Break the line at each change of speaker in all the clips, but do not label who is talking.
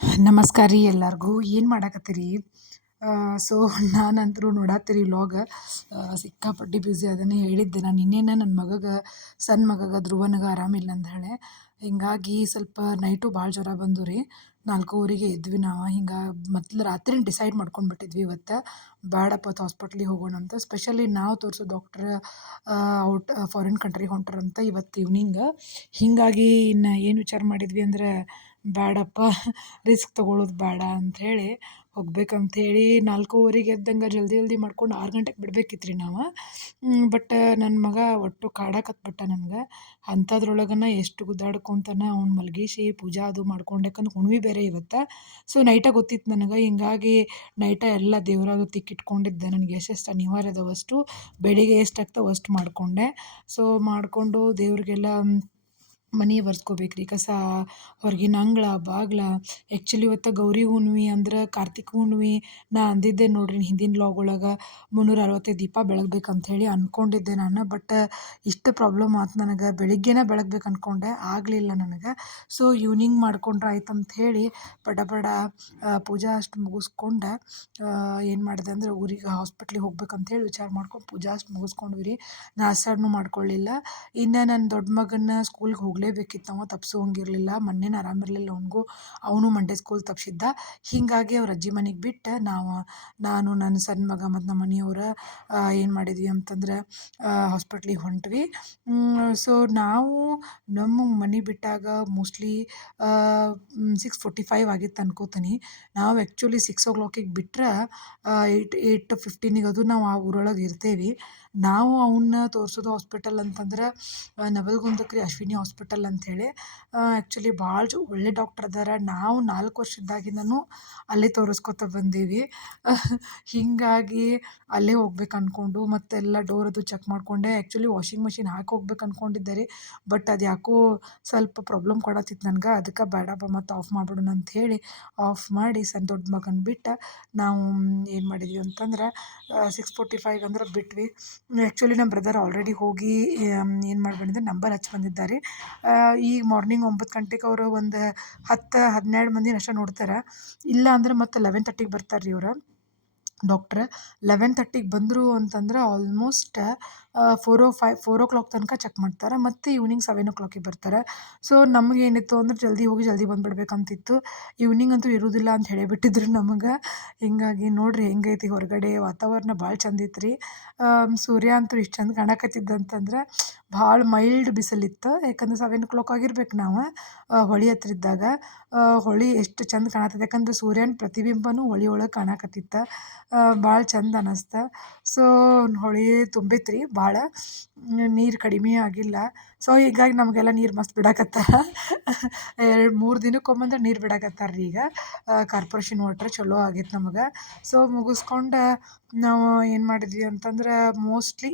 ನಮಸ್ಕಾರ ರೀ ಎಲ್ಲರಿಗೂ. ಏನು ಮಾಡಾಕತ್ತೀರಿ? ಸೊ ನಾನಂತರೂ ನೋಡತ್ತೀರಿ ವ್ಲಾಗ ಸಿಕ್ಕಾಪಟ್ಟಿ ಬ್ಯುಸಿ ಅದನ್ನೇ ಹೇಳಿದ್ದೆ. ನಾನು ಇನ್ನೇನು ನನ್ನ ಮಗಗೆ ಸಣ್ಣ ಮಗಗೆ ಧ್ರುವನಿಗೆ ಆರಾಮಿಲ್ಲ ಅಂದೇಳಿ ಹಿಂಗಾಗಿ ಸ್ವಲ್ಪ ನೈಟು ಭಾಳ ಜ್ವರ ಬಂದು ರೀ. ನಾಲ್ಕೂವರೆಗೆ ಇದ್ವಿ ನಾವು. ಹಿಂಗೆ ಮೊದಲು ರಾತ್ರಿ ಡಿಸೈಡ್ ಮಾಡ್ಕೊಂಡ್ಬಿಟ್ಟಿದ್ವಿ ಇವತ್ತು. ಬೇಡಪ್ಪ ಇವತ್ತು ಹಾಸ್ಪಿಟ್ಲಿಗೆ ಹೋಗೋಣ ಅಂತ. ಸ್ಪೆಷಲಿ ನಾವು ತೋರಿಸೋ ಡಾಕ್ಟರ್ ಔಟ್ ಫಾರಿನ್ ಕಂಟ್ರಿಗೆ ಹೊಂಟ್ರಂತ ಇವತ್ತು ಈವ್ನಿಂಗ್ ಹೀಗಾಗಿ ಇನ್ನು ಏನು ವಿಚಾರ ಮಾಡಿದ್ವಿ ಅಂದ್ರೆ ಬೇಡಪ್ಪ ರಿಸ್ಕ್ ತೊಗೊಳ್ಳೋದು ಬೇಡ ಅಂಥೇಳಿ ಹೋಗ್ಬೇಕಂಥೇಳಿ ನಾಲ್ಕೂವರೆಗೆ ಎದ್ದಂಗೆ ಜಲ್ದಿ ಜಲ್ದಿ ಮಾಡ್ಕೊಂಡು ಆರು ಗಂಟೆಗೆ ಬಿಡ್ಬೇಕಿತ್ತು ರೀ ನಾವು ಬಟ್ ನನ್ನ ಮಗ ಒಟ್ಟು ಕಾಡಾಕತ್ಬಿಟ್ಟ ನನಗೆ. ಅಂಥದ್ರೊಳಗನ ಎಷ್ಟು ಗುದ್ದಾಡ್ಕೊತಾನ ಅವ್ನು ಮಲಗಿಸಿ ಪೂಜಾ ಅದು ಮಾಡ್ಕೊಂಡು ಯಾಕಂದ್ರೆ ಹುಣ್ಮೆ ಬೇರೆ ಇವತ್ತು. ಸೊ ನೈಟ ಗೊತ್ತಿತ್ತು ನನಗೆ, ಹಿಂಗಾಗಿ ನೈಟ ಎಲ್ಲ ದೇವರಾಗ ತಿಕ್ಕಿಟ್ಕೊಂಡಿದ್ದೆ ನನಗೆ ಎಷ್ಟೆಷ್ಟು ಅನಿವಾರ್ಯ ಅದಾವೆ ಅಷ್ಟು ಬೆಳಿಗ್ಗೆ ಎಷ್ಟು ಆಗ್ತಾವೆ ಅಷ್ಟು ಮಾಡಿಕೊಂಡೆ. ಸೊ ಮಾಡಿಕೊಂಡು ದೇವ್ರಿಗೆಲ್ಲ ಮನೆ ಒರೆಸ್ಕೋಬೇಕ್ರಿ ಕಸ, ಹೊರಗಿನ ಅಂಗಳ, ಬಾಗ್ಲ ಆ್ಯಕ್ಚುಲಿ ಇವತ್ತು ಗೌರಿ ಹುಣ್ಮೆ ಅಂದ್ರೆ ಕಾರ್ತಿಕ ಹುಣ್ಮೆ ನಾ ಅಂದಿದ್ದೆ ನೋಡ್ರಿ ಹಿಂದಿನ ಲಾಗ್ ಒಳಗೆ. ಮುನ್ನೂರ ಅರವತ್ತೈದು ದೀಪ ಬೆಳಗ್ಬೇಕು ಅಂಥೇಳಿ ಅಂದ್ಕೊಂಡಿದ್ದೆ ನಾನು ಬಟ್ ಇಷ್ಟು ಪ್ರಾಬ್ಲಮ್ ಆಯ್ತು ನನಗೆ. ಬೆಳಿಗ್ಗೆನೇ ಬೆಳಗ್ಬೇಕು ಅಂದ್ಕೊಂಡೆ ಆಗಲಿಲ್ಲ ನನಗೆ. ಸೊ ಈವ್ನಿಂಗ್ ಮಾಡ್ಕೊಂಡ್ರೆ ಆಯ್ತು ಅಂಥೇಳಿ ಬಡ ಬಡ ಪೂಜಾ ಅಷ್ಟು ಮುಗಿಸ್ಕೊಂಡೆ ಏನು ಮಾಡಿದೆ ಅಂದರೆ ಊರಿಗೆ ಹಾಸ್ಪಿಟ್ಲಿಗೆ ಹೋಗ್ಬೇಕಂಥೇಳಿ ವಿಚಾರ ಮಾಡ್ಕೊಂಡು ಪೂಜಾ ಅಷ್ಟು ಮುಗಿಸ್ಕೊಂಡ್ವಿ ರೀ. ನಾಷ್ಟಾನು ಮಾಡ್ಕೊಳ್ಳಿಲ್ಲ ಇನ್ನು ನನ್ನ ದೊಡ್ಡ ಮಗನ ಸ್ಕೂಲ್ಗೆ ಹೋಗಲೇಬೇಕಿತ್ತು ಅವ ತಪ್ಸೋಂಗಿರಲಿಲ್ಲ ಮೊನ್ನೆನೇ ಆರಾಮಿರಲಿಲ್ಲ ಅವನಿಗೂ. ಅವನು ಮಂಡ್ಯ ಸ್ಕೂಲ್ ತಪ್ಸಿದ್ದ. ಹೀಗಾಗಿ ಅವ್ರ ಅಜ್ಜಿ ಮನೆಗೆ ಬಿಟ್ಟು. ನಾವು, ನಾನು ನನ್ನ ಸಣ್ಣ ಮಗ ಮತ್ತು ನಮ್ಮ ಮನೆಯವ್ರು ಏನು ಮಾಡಿದ್ವಿ ಅಂತಂದ್ರೆ ಹಾಸ್ಪಿಟ್ಲಿಗೆ ಹೊಂಟ್ವಿ. ಸೊ ನಾವು ನಮ್ಮ ಮನೆ ಬಿಟ್ಟಾಗ ಮೋಸ್ಟ್ಲಿ ಸಿಕ್ಸ್ ಫೋರ್ಟಿ ಫೈವ್ ಆಗಿತ್ತು ಅನ್ಕೋತೀನಿ. ನಾವು ಆ್ಯಕ್ಚುಲಿ ಸಿಕ್ಸ್ ಓ ಕ್ಲಾಕಿಗೆ ಬಿಟ್ಟರೆ ಏಯ್ಟ್ ಏಯ್ಟ್ ಫಿಫ್ಟೀನಿಗೆ ಅದು ನಾವು ಆ ಊರೊಳಗೆ ಇರ್ತೇವೆ. ನಾವು ಅವನ್ನ ತೋರಿಸೋದು ಹಾಸ್ಪಿಟಲ್ ಅಂತಂದ್ರೆ ನವಲ್ಗುಂದಕ್ರಿ ಅಶ್ವಿನಿ ಹಾಸ್ಪಿಟಲ್ ಅಂಥೇಳಿ ಆ್ಯಕ್ಚುಲಿ ಭಾಳ ಒಳ್ಳೆ ಡಾಕ್ಟ್ರ್ ಅದಾರ. ನಾವು ನಾಲ್ಕು ವರ್ಷದಾಗಿಂದನೂ ಅಲ್ಲೇ ತೋರಿಸ್ಕೊತ ಬಂದೀವಿ. ಹೀಗಾಗಿ ಅಲ್ಲೇ ಹೋಗ್ಬೇಕು ಅಂದ್ಕೊಂಡು ಮತ್ತೆಲ್ಲ ಡೋರ್ ಅದು ಚೆಕ್ ಮಾಡಿಕೊಂಡೆ. ಆ್ಯಕ್ಚುಲಿ ವಾಷಿಂಗ್ ಮಷಿನ್ ಹಾಕಿ ಹೋಗ್ಬೇಕು ಅಂದ್ಕೊಂಡಿದ್ದೆ ರೀ. ಬಟ್ ಅದು ಯಾಕೋ ಸ್ವಲ್ಪ ಪ್ರಾಬ್ಲಮ್ ಕೊಡತ್ತಿತ್ತು ನನಗೆ. ಅದಕ್ಕೆ ಬೇಡಪ್ಪ ಮತ್ತು ಆಫ್ ಮಾಡಿಬಿಡೋಣ ಅಂಥೇಳಿ ಆಫ್ ಮಾಡಿ ಸಣ್ಣ ದೊಡ್ಡ ಮಗನ ಬಿಟ್ಟು ನಾವು ಏನು ಮಾಡಿದ್ವಿ ಅಂತಂದ್ರೆ ಸಿಕ್ಸ್ ಫೋರ್ಟಿ ಫೈವ್ ಅಂದ್ರೆ ಬಿಟ್ವಿ. ಆ್ಯಕ್ಚುಲಿ ನಮ್ಮ ಬ್ರದರ್ ಆಲ್ರೆಡಿ ಹೋಗಿ ಏನು ಮಾಡಿ ನಂಬರ್ ಹಚ್ಚಿ ಬಂದಿದ್ದಾರೆ. ಈಗ ಮಾರ್ನಿಂಗ್ ಒಂಬತ್ತು ಗಂಟೆಗೆ ಅವರು ಒಂದು ಹತ್ತು, ಹನ್ನೆರಡು ಮಂದಿನ ಅಷ್ಟೇ ನೋಡ್ತಾರೆ. ಇಲ್ಲ ಅಂದ್ರೆ ಮತ್ತೆ ಲೆವೆನ್ ತರ್ಟಿಗೆ ಬರ್ತಾರೆ ರೀ ಇವರು. ಡಾಕ್ಟ್ರ್ ಲೆವೆನ್ ತರ್ಟಿಗೆ ಬಂದರು ಅಂತಂದ್ರೆ almost four o five four o'clock ತನಕ ಚೆಕ್ ಮಾಡ್ತಾರೆ. ಮತ್ತು ಈವ್ನಿಂಗ್ ಸೆವೆನ್ ಓ ಕ್ಲಾಕಿಗೆ ಬರ್ತಾರೆ. ಸೊ ನಮಗೆ ಏನಿತ್ತು ಅಂದ್ರೆ ಜಲ್ದಿ ಹೋಗಿ ಜಲ್ದಿ ಬಂದುಬಿಡ್ಬೇಕಂತಿತ್ತು. ಈವ್ನಿಂಗ್ ಅಂತೂ ಇರುವುದಿಲ್ಲ ಅಂತ ಹೇಳಿಬಿಟ್ಟಿದ್ರು ನಮಗೆ. ಹೀಗಾಗಿ ನೋಡಿರಿ ಹೆಂಗೈತಿ ಹೊರಗಡೆ ವಾತಾವರಣ ಭಾಳ ಚಂದ ರೀ ಸೂರ್ಯ ಅಂತೂ ಇಷ್ಟು ಚಂದ ಕಾಣಕತ್ತಿದ್ದ ಅಂತಂದ್ರೆ ಭಾಳ ಮೈಲ್ಡ್ ಬಿಸಿಲಿತ್ತು. ಯಾಕಂದ್ರೆ ಸೆವೆನ್ ಓ ಕ್ಲಾಕ್ ಆಗಿರ್ಬೇಕು ನಾವು ಹೊಳಿ ಹತ್ರ ಇದ್ದಾಗ. ಹೊಳಿ ಎಷ್ಟು ಚಂದ ಕಾಣತ್ತದ ಯಾಕಂದ್ರೆ ಸೂರ್ಯನ ಪ್ರತಿಬಿಂಬನೂ ಹೊಳಿ ಒಳಗೆ ಕಾಣಕತ್ತಿತ್ತು. ಭಾಳ ಚಂದ ಅನ್ನಿಸ್ತು ಸೊ ಹೊಳೆ ತುಂಬಿತ್ರಿ ರೀ ಭಾಳ ನೀರು ಕಡಿಮೆ ಆಗಿಲ್ಲ. ಸೊ ಹೀಗಾಗಿ ನಮಗೆಲ್ಲ ನೀರು ಮಸ್ತ್ ಬಿಡಾಕತ್ತಾರ. ಎರಡು, ಮೂರು ದಿನಕ್ಕೊಮ್ಮಂದ್ರೆ ನೀರು ಬಿಡಾಕತ್ತಾರ ರೀ ಈಗ ಕಾರ್ಪೊರೇಷನ್ ವಾಟ್ರ್ ಚಲೋ ಆಗೈತೆ ನಮಗೆ. ಸೊ ಮುಗಿಸ್ಕೊಂಡು ನಾವು ಏನು ಮಾಡಿದ್ವಿ ಅಂತಂದ್ರೆ ಮೋಸ್ಟ್ಲಿ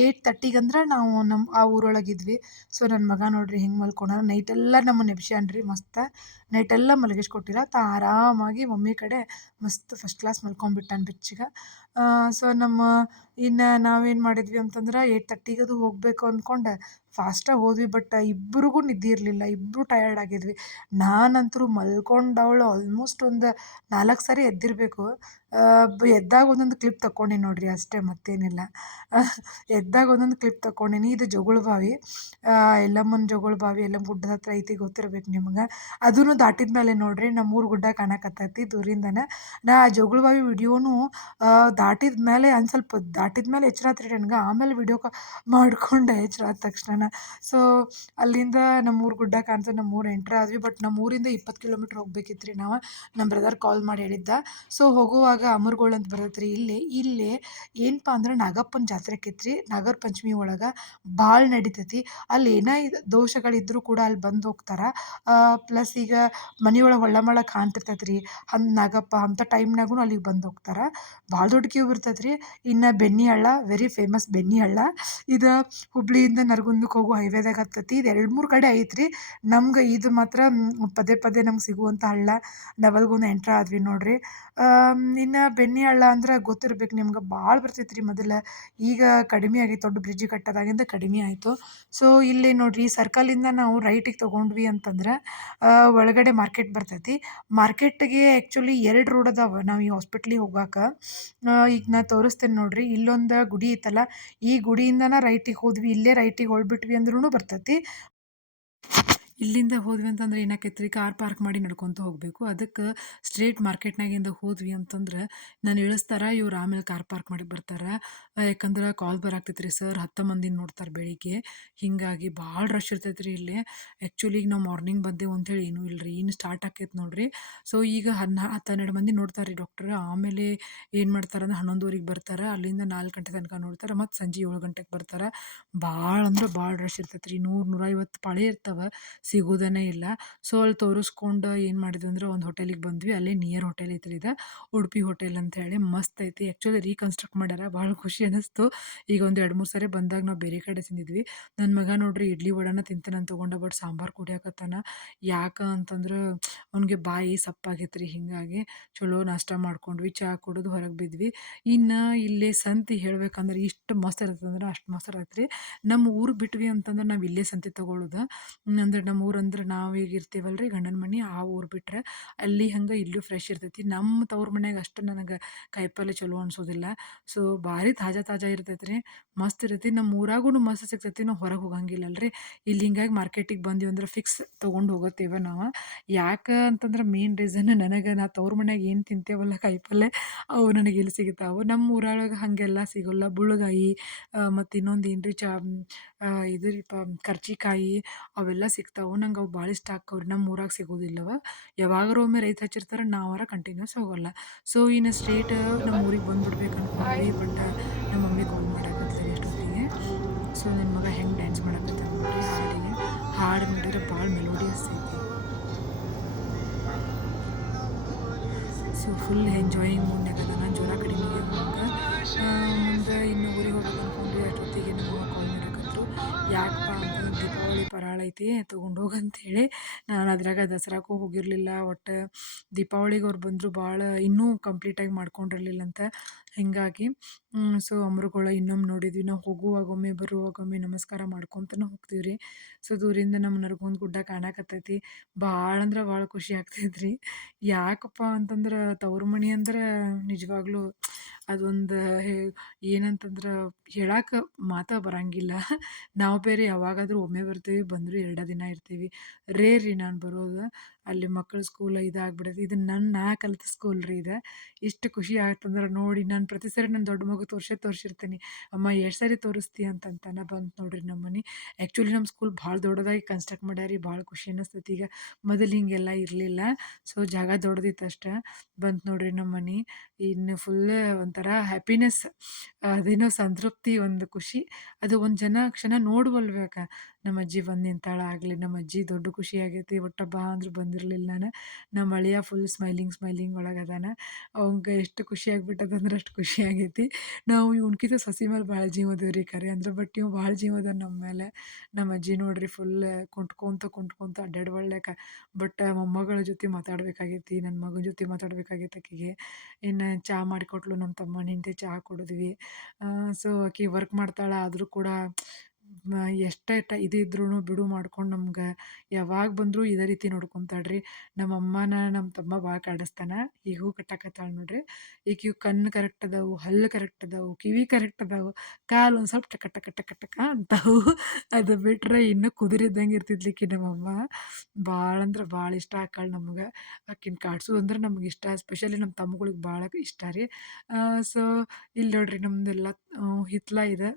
ಏಯ್ಟ್ ತರ್ಟಿಗಂದ್ರೆ ನಾವು ನಮ್ಮ ಆ ಊರೊಳಗಿದ್ವಿ. ಸೊ ನನ್ನ ಮಗ ನೋಡಿರಿ ಹೆಂಗೆ ಮಲ್ಕೊಂಡ ನೈಟೆಲ್ಲ ನಮ್ಮನ್ನು ರೀ ಮಸ್ತ್. ನೈಟೆಲ್ಲ ಮಲಗಿಸ್ಕೊಟ್ಟಿಲ್ಲ. ತಾ ಆರಾಮಾಗಿ ಮಮ್ಮಿ ಕಡೆ ಮಸ್ತ್ ಫಸ್ಟ್ ಕ್ಲಾಸ್ ಮಲ್ಕೊಂಡ್ಬಿಟ್ಟಾನ ಬೆಚ್ಚಗೆ. ಸೊ ನಮ್ಮ ಇನ್ನು ನಾವೇನು ಮಾಡಿದ್ವಿ ಅಂತಂದ್ರೆ ಏಯ್ಟ್ ತರ್ಟಿಗೆ ಅದು ಹೋಗಬೇಕು ಅಂದ್ಕೊಂಡೆ ಫಾಸ್ಟಾಗಿ ಹೋದ್ವಿ ಬಟ್ ಇಬ್ರಿಗೂ ನಿದ್ದೆ ಇರಲಿಲ್ಲ. ಇಬ್ಬರು ಟಯರ್ಡ್ ಆಗಿದ್ವಿ. ನಾನಂತೂ ಮಲ್ಕೊಂಡವಳು ಆಲ್ಮೋಸ್ಟ್ ಒಂದು ನಾಲ್ಕು ಸಾರಿ ಎದ್ದಿರಬೇಕು. ಎದ್ದಾಗ ಒಂದೊಂದು ಕ್ಲಿಪ್ ತಗೊಂಡೀನಿ ನೋಡಿರಿ, ಅಷ್ಟೇ ಮತ್ತೇನಿಲ್ಲ. ಎದ್ದಾಗ ಒಂದೊಂದು ಕ್ಲಿಪ್ ತಗೊಂಡಿನಿ ಇದು ಜಗಳ ಬಾವಿ. ಎಲ್ಲಮ್ಮನ ಜಗಳ ಬಾವಿ ಎಲ್ಲಮ್ಮ ಗುಡ್ಡದ ಹತ್ರ ಐತಿ, ಗೊತ್ತಿರ್ಬೇಕು ನಿಮ್ಗೆ. ಅದನ್ನು ದಾಟಿದ ಮೇಲೆ ನೋಡಿರಿ, ನಮ್ಮೂರು ಗುಡ್ಡ ಕಾಣಕತ್ತೈತಿ ದೂರಿಂದನೇ. ನಾ ಆ ಜೋಗುಳ ಬಾವಿ ವಿಡಿಯೋನು ದಾಟಿದ ಮೇಲೆ ಒಂದು ಸ್ವಲ್ಪ, ದಾಟಿದ ಮೇಲೆ ಎಚ್ಚರ ಆತ್ರಿ ನನಗೆ ಆಮೇಲೆ ವಿಡಿಯೋ ಕಾ, ಮಾಡಿಕೊಂಡೆ ಎಚ್ಚರ ತಕ್ಷಣ ಸೊ ಅಲ್ಲಿಂದ ನಮ್ಮೂರು ಗುಡ್ಡ ಕಾಣ್ತದೆ, ನಮ್ಮೂರು ಎಂಟ್ರ್ ಆದ್ವಿ ಬಟ್ ನಮ್ಮೂರಿಂದ ಇಪ್ಪತ್ತು ಕಿಲೋಮೀಟ್ರ್ ಹೋಗ್ಬೇಕಿತ್ತು ರೀ ನಾವು. ನಮ್ಮ ಬ್ರದರ್ ಕಾಲ್ ಮಾಡಿ ಹೇಳಿದ್ದ. ಸೊ ಹೋಗುವಾಗ ಅಮರ್ಗೋಳ್ ಅಂತ ಬರುತ್ತೆ ರೀ ಇಲ್ಲಿ ಇಲ್ಲಿ ಏನಪ್ಪ ಅಂದ್ರೆ ನಾಗಪ್ಪನ ಜಾತ್ರೆ ಕಿತ್ರಿ ನಾಗರ ಪಂಚಮಿ ಒಳಗೆ ಭಾಳ ನಡಿತೈತಿ. ಅಲ್ಲಿ ಏನೇ ಇದು, ದೋಷಗಳಿದ್ರೂ ಕೂಡ ಅಲ್ಲಿ ಬಂದು ಹೋಗ್ತಾರೆ. ಪ್ಲಸ್ ಈಗ ಮನೆಯೊಳಗೆ ಹೊಳ್ಳ ಮಳ್ಳ ಕಾಣ್ತಿರ್ತೈತೆ ರೀ ಹನ್ ನಾಗಪ್ಪ ಅಂಥ ಟೈಮ್ನಾಗೂ ಅಲ್ಲಿಗೆ ಬಂದು ಹೋಗ್ತಾರೆ. ಭಾಳ ದೊಡ್ಡ ಕ್ಯೂ ಇರ್ತೈತೆ ರೀ ಇನ್ನು ಬೆನ್ನಿ ಹಳ್ಳ ವೆರಿ ಫೇಮಸ್ ಬೆನ್ನಿ ಹಳ್ಳ. ಇದು ಹುಬ್ಳಿಯಿಂದ ನರಗುಂದಕ್ಕೆ ಹೊಲಕ್ಕೆ ಹೋಗೋ ಹೈವೇದಾಗ ಹತ್ತತಿ ಇದು ಎರಡು ಮೂರು ಕಡೆ ಐತ್ರಿ. ನಮ್ಗೆ ಇದು ಮಾತ್ರ ಪದೇ ಪದೇ ನಮ್ಗೆ ಸಿಗುವಂಥ ಹಳ್ಳ. ನವಲ್ಗುಂದ ಎಂಟ್ರ್ ಆದ್ವಿ ನೋಡ್ರಿ. ಇನ್ನು ಬೆಣ್ಣೆ ಹಳ್ಳ ಅಂದ್ರೆ ಗೊತ್ತಿರ್ಬೇಕು ನಿಮ್ಗೆ ಭಾಳ ಬರ್ತೈತೆ ರೀ ಮೊದಲು. ಈಗ ಕಡಿಮೆ ಆಗೈತೆ ದೊಡ್ಡ ಬ್ರಿಡ್ಜ್ ಕಟ್ಟೋದಾಗಿಂದ ಕಡಿಮೆ ಆಯಿತು. ಸೊ ಇಲ್ಲಿ ನೋಡ್ರಿ ಸರ್ಕಲಿಂದ ನಾವು ರೈಟಿಗೆ ತೊಗೊಂಡ್ವಿ ಅಂತಂದ್ರೆ ಒಳಗಡೆ ಮಾರ್ಕೆಟ್ ಬರ್ತೈತಿ. ಮಾರ್ಕೆಟ್ಗೆ ಆ್ಯಕ್ಚುಲಿ ಎರಡು ರೋಡ್ ಅದಾವ ನಾವು ಈ ಹಾಸ್ಪಿಟ್ಲಿಗೆ ಹೋಗಾಕ. ಈಗ ನಾ ತೋರಿಸ್ತೇನೆ ನೋಡ್ರಿ. ಇಲ್ಲೊಂದು ಗುಡಿ ಐತಲ್ಲ, ಈ ಗುಡಿಯಿಂದನ ರೈಟಿಗೆ ಹೋದ್ವಿ. ಇಲ್ಲೇ ರೈಟಿಗೆ ಹೊಳ್ಬಿಟ್ವಿ ಅಂದ್ರೂ ಬರ್ತೈತಿ. ಇಲ್ಲಿಂದ ಹೋದ್ವಿ ಅಂತಂದ್ರೆ ಏನಾಕೈತ್ರಿ? ಕಾರ್ ಪಾರ್ಕ್ ಮಾಡಿ ನಡ್ಕೊತ ಹೋಗಬೇಕು. ಅದಕ್ಕೆ ಸ್ಟ್ರೇಟ್ ಮಾರ್ಕೆಟ್ನಾಗಿಂದ ಹೋದ್ವಿ ಅಂತಂದ್ರೆ ನಾನು ಇಳಿಸ್ತಾರ, ಇವ್ರು ಆಮೇಲೆ ಕಾರ್ ಪಾರ್ಕ್ ಮಾಡಿ ಬರ್ತಾರೆ. ಯಾಕಂದ್ರೆ ಕಾಲ್ ಬರಾಕ್ತೈತ್ರಿ ಸರ್, ಹತ್ತು ಮಂದಿ ನೋಡ್ತಾರೆ ಬೆಳಿಗ್ಗೆ. ಹಿಂಗಾಗಿ ಭಾಳ ರಶ್ ಇರ್ತೈತ್ರಿ ಇಲ್ಲಿ. ಆ್ಯಕ್ಚುಲಿ ಈಗ ನಾವು ಮಾರ್ನಿಂಗ್ ಬಂದೇವು ಅಂತೇಳಿ ಏನೂ ರೀ ಇನ್ನು ಸ್ಟಾರ್ಟ್ ಆಕೈತೆ ನೋಡಿರಿ. ಸೊ ಈಗ ಹನ್ನ ಹತ್ತು ಹನ್ನೆರಡು ಮಂದಿ ನೋಡ್ತಾರೆ ರೀ ಡಾಕ್ಟರ್ ಆಮೇಲೆ ಏನು ಮಾಡ್ತಾರೆ ಅಂದ್ರೆ ಹನ್ನೊಂದುವರೆಗೆ ಬರ್ತಾರೆ. ಅಲ್ಲಿಂದ ನಾಲ್ಕು ಗಂಟೆ ತನಕ ನೋಡ್ತಾರೆ, ಮತ್ತು ಸಂಜೆ ಏಳು ಗಂಟೆಗೆ ಬರ್ತಾರೆ. ಭಾಳ ಅಂದ್ರೆ ಭಾಳ ರಶ್ ಇರ್ತೈತೆ ರೀ ನೂರು ನೂರೈವತ್ತು ಪಾಳೆ ಇರ್ತಾವೆ. ಸಿಗೋದೇ ಇಲ್ಲ. ಸೊ, ಅಲ್ಲಿ ತೋರಿಸ್ಕೊಂಡು ಏನು ಮಾಡಿದ್ವಿ ಅಂದರೆ ಒಂದು ಹೋಟೆಲಿಗೆ ಬಂದ್ವಿ. ಅಲ್ಲೇ ನಿಯರ್ ಹೋಟೆಲ್ ಐತ್ರಿ ಇದು. ಉಡುಪಿ ಹೋಟೆಲ್ ಅಂತ ಹೇಳಿ. ಮಸ್ತ್ ಐತಿ. ಆ್ಯಕ್ಚುಲಿ ರೀಕನ್ಸ್ಟ್ರಕ್ಟ್ ಮಾಡ್ಯಾರ. ಭಾಳ ಖುಷಿ ಅನ್ನಿಸ್ತು ಈಗ ಒಂದು ಎರಡು ಮೂರು ಸಾರಿ ಬಂದಾಗ ನಾವು ಬೇರೆ ಕಡೆ ತಿಂದಿದ್ವಿ. ನನ್ನ ಮಗ ನೋಡ್ರಿ, ಇಡ್ಲಿ ವಡನ ತಿಂತಾನೆ ತೊಗೊಂಡ ಬಟ್ ಸಾಂಬಾರು ಕುಡಿಯಾಕತ್ತಾನ. ಯಾಕೆ ಅಂತಂದ್ರೆ ಅವ್ನಿಗೆ ಬಾಯಿ ಸಪ್ಪಾಗೈತೆ ರೀ ಹಿಂಗಾಗಿ ಚಲೋ ನಾಷ್ಟ ಮಾಡ್ಕೊಂಡ್ವಿ. ಚಹಾ ಕುಡಿದು ಹೊರಗೆ ಬಿದ್ವಿ. ಇನ್ನು ಇಲ್ಲೇ ಸಂತಿ ಹೇಳ್ಬೇಕಂದ್ರೆ ಇಷ್ಟು ಮಸ್ತ್ ಇರ್ತದಂದ್ರೆ ಅಷ್ಟು ಮಸ್ತ್ ಇರತ್ತೆ ರೀ ನಮ್ಮ ಊರು ಬಿಟ್ವಿ ಅಂತಂದ್ರೆ ನಾವು ಇಲ್ಲೇ ಸಂತಿ ತೊಗೊಳ್ಳೋದು ಅಂದ್ರೆ ನಮ್ಮ ಊರು ಅಂದ್ರೆ ನಾವು ಈಗ ಇರ್ತೀವಲ್ಲ ರೀ ಗಂಡನ ಮನೆ ಆ ಊರು ಬಿಟ್ರೆ ಅಲ್ಲಿ ಹಂಗೆ ಇಲ್ಲೂ ಫ್ರೆಶ್ ಇರ್ತೈತಿ. ನಮ್ಮ ತವ್ರ ಮನ್ಯಾಗ ಅಷ್ಟು ನನಗೆ ಕಾಯಿಪಲ್ಲೆ ಚಲೋ ಅನ್ಸೋದಿಲ್ಲ. ಸೊ ಭಾರಿ ತಾಜಾ ತಾಜಾ ಇರ್ತೈತೆ ರೀ ಮಸ್ತ್ ಇರ್ತೈತಿ. ನಮ್ಮ ಊರಾಗೂ ಮಸ್ತ್ ಸಿಗ್ತೈತಿ ನಾವು ಹೊರಗೆ ಹೋಗಂಗಿಲ್ಲ ಅಲ್ರಿ ಇಲ್ಲಿ ಹಿಂಗಾಗಿ ಮಾರ್ಕೆಟಿಗೆ ಬಂದೀವಿ ಅಂದ್ರೆ ಫಿಕ್ಸ್ ತೊಗೊಂಡು ಹೋಗತ್ತೇವೆ ನಾವು. ಯಾಕೆ ಅಂತಂದ್ರೆ ಮೇನ್ ರೀಸನ್ ನನಗೆ ನಾ ತವ್ರ ಮನ್ಯಾಗ ಏನು ತಿಂತೇವಲ್ಲ ಕಾಯಿಪಲ್ಲೆ ಅವು ನನಗೆ ಇಲ್ಲಿ ಸಿಗ್ತಾವೆ. ನಮ್ಮ ಊರೊಳಗೆ ಹಾಗೆಲ್ಲ ಸಿಗೋಲ್ಲ. ಬುಳ್ಳಗಾಯಿ ಮತ್ತು ಇನ್ನೊಂದು ಏನು ರೀ ಚಾ ಆ, ಇದು ರೀ ಪ ಕರ್ಜಿಕಾಯಿ ಅವೆಲ್ಲ ಸಿಗ್ತಾವೆ. ನಂಗೆ ಅವು ಭಾಳ ಇಷ್ಟ ಆಕ್ಕವ್ರಿ. ನಮ್ಮ ಊರಾಗ ಸಿಗೋದಿಲ್ಲವ. ಯಾವಾಗಾರ ಒಮ್ಮೆ ರೈತ ಹಚ್ಚಿರ್ತಾರೆ ನಾವಾರ ಕಂಟಿನ್ಯೂಸ್ ಹೋಗಲ್ಲ. ಸೊ ಇನ್ನು ಸ್ಟ್ರೇಟ್ ನಮ್ಮ ಊರಿಗೆ ಬಂದುಬಿಡ್ಬೇಕು ಅನ್ಕೊಂಡ್ವಿ ಬಟ್ ನಮ್ಮ ಮಮ್ಮಿ ಕಾಲ್ ಮಾಡಾಕತ್ತಾರೆ ಎಷ್ಟೊತ್ತಿಗೆ. ಸೊ ನನ್ನ ಮಗ ಹೆಂಗೆ ಡ್ಯಾನ್ಸ್ ಮಾಡಾಕತ್ತಾನ ನೋಡ್ರಿ ಹಾಡಿಗೆ ಹಾಡು ನೋಡಿದ್ರೆ ಭಾಳ ಮೆಲೋಡಿಯಸ್ ಐತಿ. ಸೊ ಫುಲ್ ಎಂಜಾಯಿಂಗ್ ಮುಂದೆ ಅದಾನ. ಜ್ವರ ಕಡಿಮೆ ಮುಂದೆ ಇನ್ನು ಊರಿಗೆ ಹೋಗ್ಬೇಕು ಅಷ್ಟೊತ್ತಿಗೆ ನಮ್ಮ ಕಾಲ್ ಯಾಕಪ್ಪ ಅಂತಂದ್ರೆ ದೀಪಾವಳಿ ಪರಾಳ ಐತಿ ಅಂತ ಅಂತೇಳಿ ನಾನು ಅದ್ರಾಗ ದಸರಾಕ್ಕೂ ಹೋಗಿರಲಿಲ್ಲ ಒಟ್ಟು ದೀಪಾವಳಿಗೆ ಅವ್ರು ಬಂದರು ಭಾಳ ಇನ್ನೂ ಕಂಪ್ಲೀಟಾಗಿ ಮಾಡ್ಕೊಂಡಿರಲಿಲ್ಲ ಅಂತ ಹೀಗಾಗಿ ಸೊ ಅಮ್ರುಗಳ ಇನ್ನೊಮ್ಮೆ ನೋಡಿದ್ವಿ. ನಾವು ಹೋಗುವಾಗೊಮ್ಮೆ ಬರುವಾಗೊಮ್ಮೆ ನಮಸ್ಕಾರ ಮಾಡ್ಕೊತನ ಹೋಗ್ತೀವಿ ರೀ ಸೊ ದೂರಿಂದ ನಮ್ಮ ನರಗುಂದ ಗುಡ್ಡ ಕಾಣಕತ್ತೈತಿ. ಭಾಳ ಅಂದ್ರೆ ಭಾಳ ಖುಷಿ ಆಗ್ತೈತೆ ರೀ ಯಾಕಪ್ಪ ಅಂತಂದ್ರೆ ತವ್ರ ಮನೆ ಅಂದ್ರೆ ನಿಜವಾಗ್ಲೂ ಅದೊಂದು ಹೇ, ಏನಂತಂದ್ರೆ ಹೇಳಕ್ಕೆ ಮಾತಾ ಬರಂಗಿಲ್ಲ. ನಾವು ಬೇರೆ ಯಾವಾಗಾದರೂ ಒಮ್ಮೆ ಬರ್ತೀವಿ, ಬಂದರೂ ಎರಡು ದಿನ ಇರ್ತೀವಿ. ರೇ ರೀ ನಾನು ಬರೋದು. ಅಲ್ಲಿ ಮಕ್ಕಳು ಸ್ಕೂಲ್ ಇದಾಗ್ಬಿಡತ್ತೆ. ಇದು ನನ್ನ ನಾ ಕಲಿತ ಸ್ಕೂಲ್ ರೀ ಇದು. ಇಷ್ಟು ಖುಷಿ ಆಗ್ತಂದ್ರೆ ನೋಡಿ, ನಾನು ಪ್ರತಿ ಸರಿ ನನ್ನ ದೊಡ್ಡ ಮಗು ತೋರ್ಸೇ ತೋರಿಸಿರ್ತೀನಿ. ಅಮ್ಮ, ಎಷ್ಟು ಸಾರಿ ತೋರಿಸ್ತಿ ಅಂತಂತಾನೆ ಬಂತು ನೋಡಿರಿ ನಮ್ಮ ಮನೆ ಆ್ಯಕ್ಚುಲಿ ನಮ್ಮ ಸ್ಕೂಲ್ ಭಾಳ ದೊಡ್ಡದಾಗಿ ಕನ್ಸ್ಟ್ರಕ್ಟ್ ಮಾಡ್ಯಾರಿ, ಭಾಳ ಖುಷಿ ಅನ್ನಿಸ್ತೈತಿ ಈಗ ಮೊದಲು ಹಿಂಗೆಲ್ಲ ಇರಲಿಲ್ಲ. ಸೊ ಜಾಗ ದೊಡ್ಡದಿತ್ತು ಅಷ್ಟೇ. ಬಂತು ನೋಡಿರಿ ನಮ್ಮ ಮನೆ ಇನ್ನು ಫುಲ್ ಒಂಥರ ಹ್ಯಾಪಿನೆಸ್ ಅದೇನೋ ಸಂತೃಪ್ತಿ, ಒಂದು ಖುಷಿ. ಅದು ಒಂದು ಜನ ಕ್ಷಣ ನೋಡುವಲ್ಬೇಕ ನಮ್ಮ ಅಜ್ಜಿ ಬಂದು ನಿಂತಾಳ ಆಗಲಿ, ನಮ್ಮ ಅಜ್ಜಿ ದೊಡ್ಡ ಖುಷಿ ಆಗೈತಿ, ಒಟ್ಟು ಬಾ ಅಂದ್ರೆ ಬಂದಿರಲಿಲ್ಲ ನಾನು. ನಮ್ಮ ಅಳಿಯ ಫುಲ್ ಸ್ಮೈಲಿಂಗ್ ಸ್ಮೈಲಿಂಗ್ ಒಳಗೆ ಅದಾನ. ಅವಂಗೆ ಎಷ್ಟು ಖುಷಿ ಆಗ್ಬಿಟ್ಟದಂದ್ರೆ ಅಷ್ಟು ಖುಷಿ ಆಗೈತಿ. ನಾವು ಇವ್ನ್ಕಿಂತ ಸಸಿ ಮೇಲೆ ಭಾಳ ಜೀವ ಕರೆ ಅಂದ್ರೆ, ಬಟ್ ಇವು ಭಾಳ ಜೀವದ ನಮ್ಮ ಮೇಲೆ ನಮ್ಮ ಅಜ್ಜಿ ನೋಡ್ರಿ ಫುಲ್ ಕುಂಟ್ಕೊಂತ ಕುಂಟ್ಕೊಂತ ಅಡ್ಡಾಡ್ಬಳ್ಳೆಕ ಬಟ್ ಮೊಮ್ಮಗಳ ಜೊತೆ ಮಾತಾಡ್ಬೇಕಾಗೈತಿ ನನ್ನ ಮಗನ ಜೊತೆ ಮಾತಾಡ್ಬೇಕಾಗೈತೆ ಆಕಿಗೆ. ಇನ್ನು ಚಹಾ ಮಾಡಿಕೊಟ್ಲು ನಮ್ಮ ತಮ್ಮ ನಿಂತೆ ಚಹಾ ಕುಡಿದ್ವಿ. ಸೊ ಆಕಿ ವರ್ಕ್ ಮಾಡ್ತಾಳೆ, ಆದರೂ ಕೂಡ ಎಷ್ಟೇ ಟ, ಇದು ಇದ್ರೂ ಬಿಡು ಮಾಡ್ಕೊಂಡು ನಮ್ಗೆ ಯಾವಾಗ ಬಂದರೂ ಇದೇ ರೀತಿ ನೋಡ್ಕೊಂತಾಳೆ ರೀ ನಮ್ಮ ಅಮ್ಮನ ನಮ್ಮ ತಮ್ಮ ಭಾಳ ಕಾಡಿಸ್ತಾನೆ, ಈಗ ಹೂ ಕಟ್ಟಾಕತ್ತಾಳ ನೋಡ್ರಿ. ಈಕಿವು ಕಣ್ಣು ಕರೆಕ್ಟ್ ಅದಾವು, ಹಲ್ಲು ಕರೆಕ್ಟ್ ಅದಾವು, ಕಿವಿ ಕರೆಕ್ಟ್ ಅದಾವು, ಕಾಲು ಒಂದು ಸ್ವಲ್ಪ ಟಕ ಟಕ ಟಕ ಟಕ ಅಂತಾವು. ಅದು ಬಿಟ್ಟರೆ ಇನ್ನೂ ಕುದುರಿದ್ದಂಗೆ ಇರ್ತಿದ್ಲಿಕ್ಕಿ ನಮ್ಮಮ್ಮ ಭಾಳ ಅಂದ್ರೆ ಭಾಳ ಇಷ್ಟ ಆಕಾಳ ನಮ್ಗೆ. ಆಕಿನ ಕಾಡ್ಸೋದು ಅಂದ್ರೆ ನಮ್ಗೆ ಇಷ್ಟ ಸ್ಪೆಷಲಿ ನಮ್ಮ ತಮ್ಮಗಳಿಗೆ ಭಾಳ ಇಷ್ಟ ರೀ. ಸೊ ಇಲ್ಲಿ ನೋಡ್ರಿ ನಮ್ಮದೆಲ್ಲ ಹಿತ್ಲ ಇದೆ.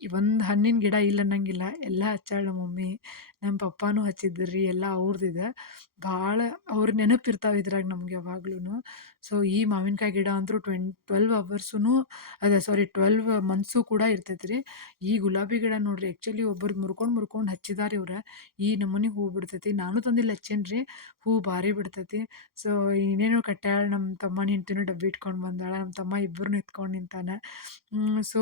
ಒಂದು ಹಣ್ಣಿನ ಗಿಡ ಇಲ್ಲ ಅನ್ನಂಗಿಲ್ಲ. ಎಲ್ಲ ಹಚ್ಚಾಳ ನಮ್ಮ ಮಮ್ಮಿ. ನಮ್ಮ ಪಪ್ಪಾನೂ ಹಚ್ಚಿದ್ರು ರೀ ಎಲ್ಲ ಅವ್ರದ್ದಿದೆ ಭಾಳ ಅವ್ರ ನೆನಪಿರ್ತಾವೆ ಇದ್ರಾಗ ನಮ್ಗೆ ಯಾವಾಗ್ಲೂ ಸೊ ಈ ಮಾವಿನಕಾಯಿ ಗಿಡ ಅಂತೂ ಟ್ವೆನ್, ಟ್ವೆಲ್ವ್ ಅವರ್ಸೂ ಅದೇ ಸಾರಿ ಟ್ವೆಲ್ವ್ ಮಂತ್ಸು ಕೂಡ ಇರ್ತೈತೆ ರೀ ಈ ಗುಲಾಬಿ ಗಿಡ ನೋಡ್ರಿ ಆ್ಯಕ್ಚುಲಿ ಒಬ್ಬರು ಮುರ್ಕೊಂಡು ಮುರ್ಕೊಂಡು ಹಚ್ಚಿದಾರೆ ಇವ್ರ. ಈ ನಮೂನಿ ಹೂ ಬಿಡ್ತೈತಿ. ನಾನು ತಂದಿಲ್ಲ ಹಚ್ಚೇನಿ ರೀ ಹೂ ಭಾರಿ ಬಿಡ್ತೈತಿ. ಸೊ ಏನೇನೋ ಕಟ್ಟಾಳ ನಮ್ಮ ತಮ್ಮ ಹೆಂಡ್ತಿನೂ ಡಬ್ಬಿ ಇಟ್ಕೊಂಡು ಬಂದಾಳ. ನಮ್ಮ ತಮ್ಮ ಇಬ್ಬರನ್ನೂ ಎತ್ಕೊಂಡು ನಿಂತಾನೆ. ಸೊ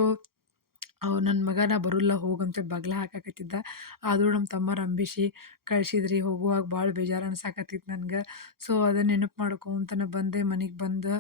ಅವ್ ನನ್ನ ಮಗ ನಾ ಬರುಲ್ಲ ಹೋಗು ಅಂತೇಳಿ ಬಗಲ ಹಾಕಾಕತ್ತಿದ್ದ. ಆದರೂ ನಮ್ಮ ತಮ್ಮ ರಂಭಿಸಿ ಕಳ್ಸಿದ್ರಿ, ಹೋಗುವಾಗ ಭಾಳ ಬೇಜಾರು ಅನ್ಸಾಕತ್ತಿತ್ತು ನನ್ಗೆ. ಸೊ ಅದ ನೆನಪು ಮಾಡ್ಕೊಂತನ ಬಂದೆ ಮನೆಗೆ ಬಂದು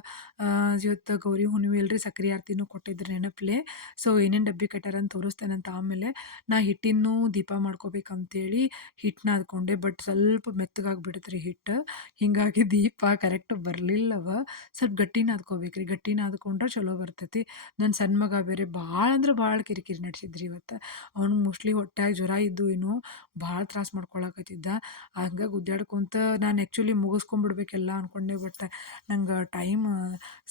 ಇವತ್ತು ಗೌರಿ ಹುಣ್ಣಿಮೆ ಅಲ್ರಿ, ಸಕ್ರೆ ಆರತಿನೂ ಕೊಟ್ಟಿದ್ರು ನೆನಪಲೆ. ಸೊ, ಏನೇನು ಡಬ್ಬಿ ಕಟ್ಟಾರ ಅಂತ ತೋರಿಸ್ತೇನಂತ ಆಮೇಲೆ ನಾ ಹಿಟ್ಟಿನೂ ದೀಪ ಮಾಡ್ಕೋಬೇಕಂತೇಳಿ ಹಿಟ್ಟನ್ನ ಅದ್ಕೊಂಡೆ. ಬಟ್ ಸ್ವಲ್ಪ ಮೆತ್ತಗಾಗ್ಬಿಡುತ್ತೆ ರೀ ಹಿಟ್ಟು. ಹೀಗಾಗಿ ದೀಪ ಕರೆಕ್ಟ್ ಬರಲಿಲ್ಲವ. ಸ್ವಲ್ಪ ಗಟ್ಟಿನ ಅದ್ಕೋಬೇಕ್ರಿ. ಗಟ್ಟಿನ ಅದ್ಕೊಂಡ್ರೆ ಚಲೋ ಬರ್ತೈತಿ. ನನ್ನ ಸಣ್ಣ ಮಗ ಬೇರೆ ಭಾಳ ಅಂದ್ರೆ ಭಾಳ ಕಿರಿಕಿರಿ ನಡೆಸಿದ್ರಿ ಇವತ್ತು. ಅವ್ನು ಮೋಸ್ಟ್ಲಿ ಹೊಟ್ಟೆಗೆ ಜ್ವರ ಇದ್ದು ಏನೋ ಭಾಳ ತ್ರಾಸ ಮಾಡ್ಕೊಳಕತ್ತಿದ್ದ. ಹಂಗೆ ಗುದ್ದಾಡ್ಕೊಂತ ನಾನು ಆ್ಯಕ್ಚುಲಿ ಮುಗಿಸ್ಕೊಂಬಿಡ್ಬೇಕೆಲ್ಲ ಅಂದ್ಕೊಂಡೆ ಬಟ್ ನಂಗೆ ಟೈಮ್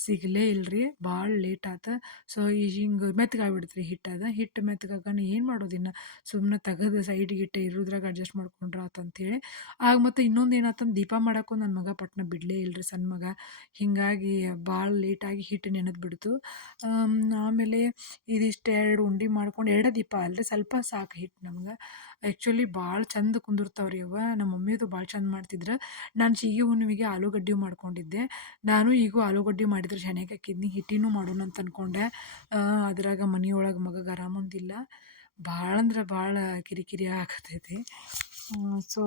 ಸಿಗಲೇ ಇಲ್ರಿ. ಭಾಳ ಲೇಟ್ ಆತು. ಸೊ ಈ ಹಿಂಗೆ ಮೆತ್ತಗಾಗ್ಬಿಡ್ತು ರೀ ಹಿಟ್ಟು ಅದು ಹಿಟ್ಟು ಮೆತ್ತಗಾಗ ಏನು ಮಾಡೋದು ಇನ್ನು? ಸುಮ್ಮನೆ ತೆಗೆದು ಸೈಡ್ ಗಿಟ್ಟೆ ಇರೋದ್ರಾಗ ಅಡ್ಜಸ್ಟ್ ಮಾಡ್ಕೊಂಡ್ರ ಆತಂತೇಳಿ ಆಗ ಮತ್ತು ಇನ್ನೊಂದು ಏನಾತಂದು ದೀಪ ಮಾಡೋಕ್ಕೂ ನನ್ನ ಮಗ ಪಟ್ನ ಬಿಡಲೇ ಇಲ್ರಿ ಸಣ್ಣ ಮಗ. ಹೀಗಾಗಿ ಭಾಳ ಲೇಟಾಗಿ ಹಿಟ್ಟು ನೆನೆದು ಬಿಡ್ತು ಆಮೇಲೆ ಇದಿಷ್ಟು ಎರಡು ಉಂಡೆ ಮಾಡ್ಕೊಂಡು ಎರಡೇ ದೀಪ ಅಲ್ರಿ ಸ್ವಲ್ಪ ಸಾಕು ಹಿಟ್ಟು ನಮ್ಗೆ. ಆ್ಯಕ್ಚುಲಿ ಭಾಳ ಚಂದ ಕುಂದಿರ್ತಾವ್ರಿ ಅವ ನಮ್ಮ ಮಮ್ಮಿದು ಭಾಳ ಚಂದ ಮಾಡ್ತಿದ್ರು. ನಾನು ಸೀಗೆ ಹುಣ್ಣಿಮೆಗೆ ಆಲೂಗಡ್ಡೆ ಮಾಡ್ಕೊಂಡಿದ್ದೆ. ನಾನು ಈಗೂ ಆಲೂಗಡ್ಡೆ ಮಾಡಿದ್ರೆ ಚೆನ್ನಾಗಿ ಹಾಕಿದ್ನಿ ಹಿಟ್ಟಿನೂ ಮಾಡೋಣ ಅಂತ ಅಂದ್ಕೊಂಡೆ ಅದ್ರಾಗ ಮನೆಯೊಳಗೆ ಮಗಗೆ ಆರಾಮೊಂದಿಲ್ಲ ಭಾಳ ಅಂದ್ರೆ ಭಾಳ ಕಿರಿಕಿರಿ ಆಗತೈತಿ. ಸೊ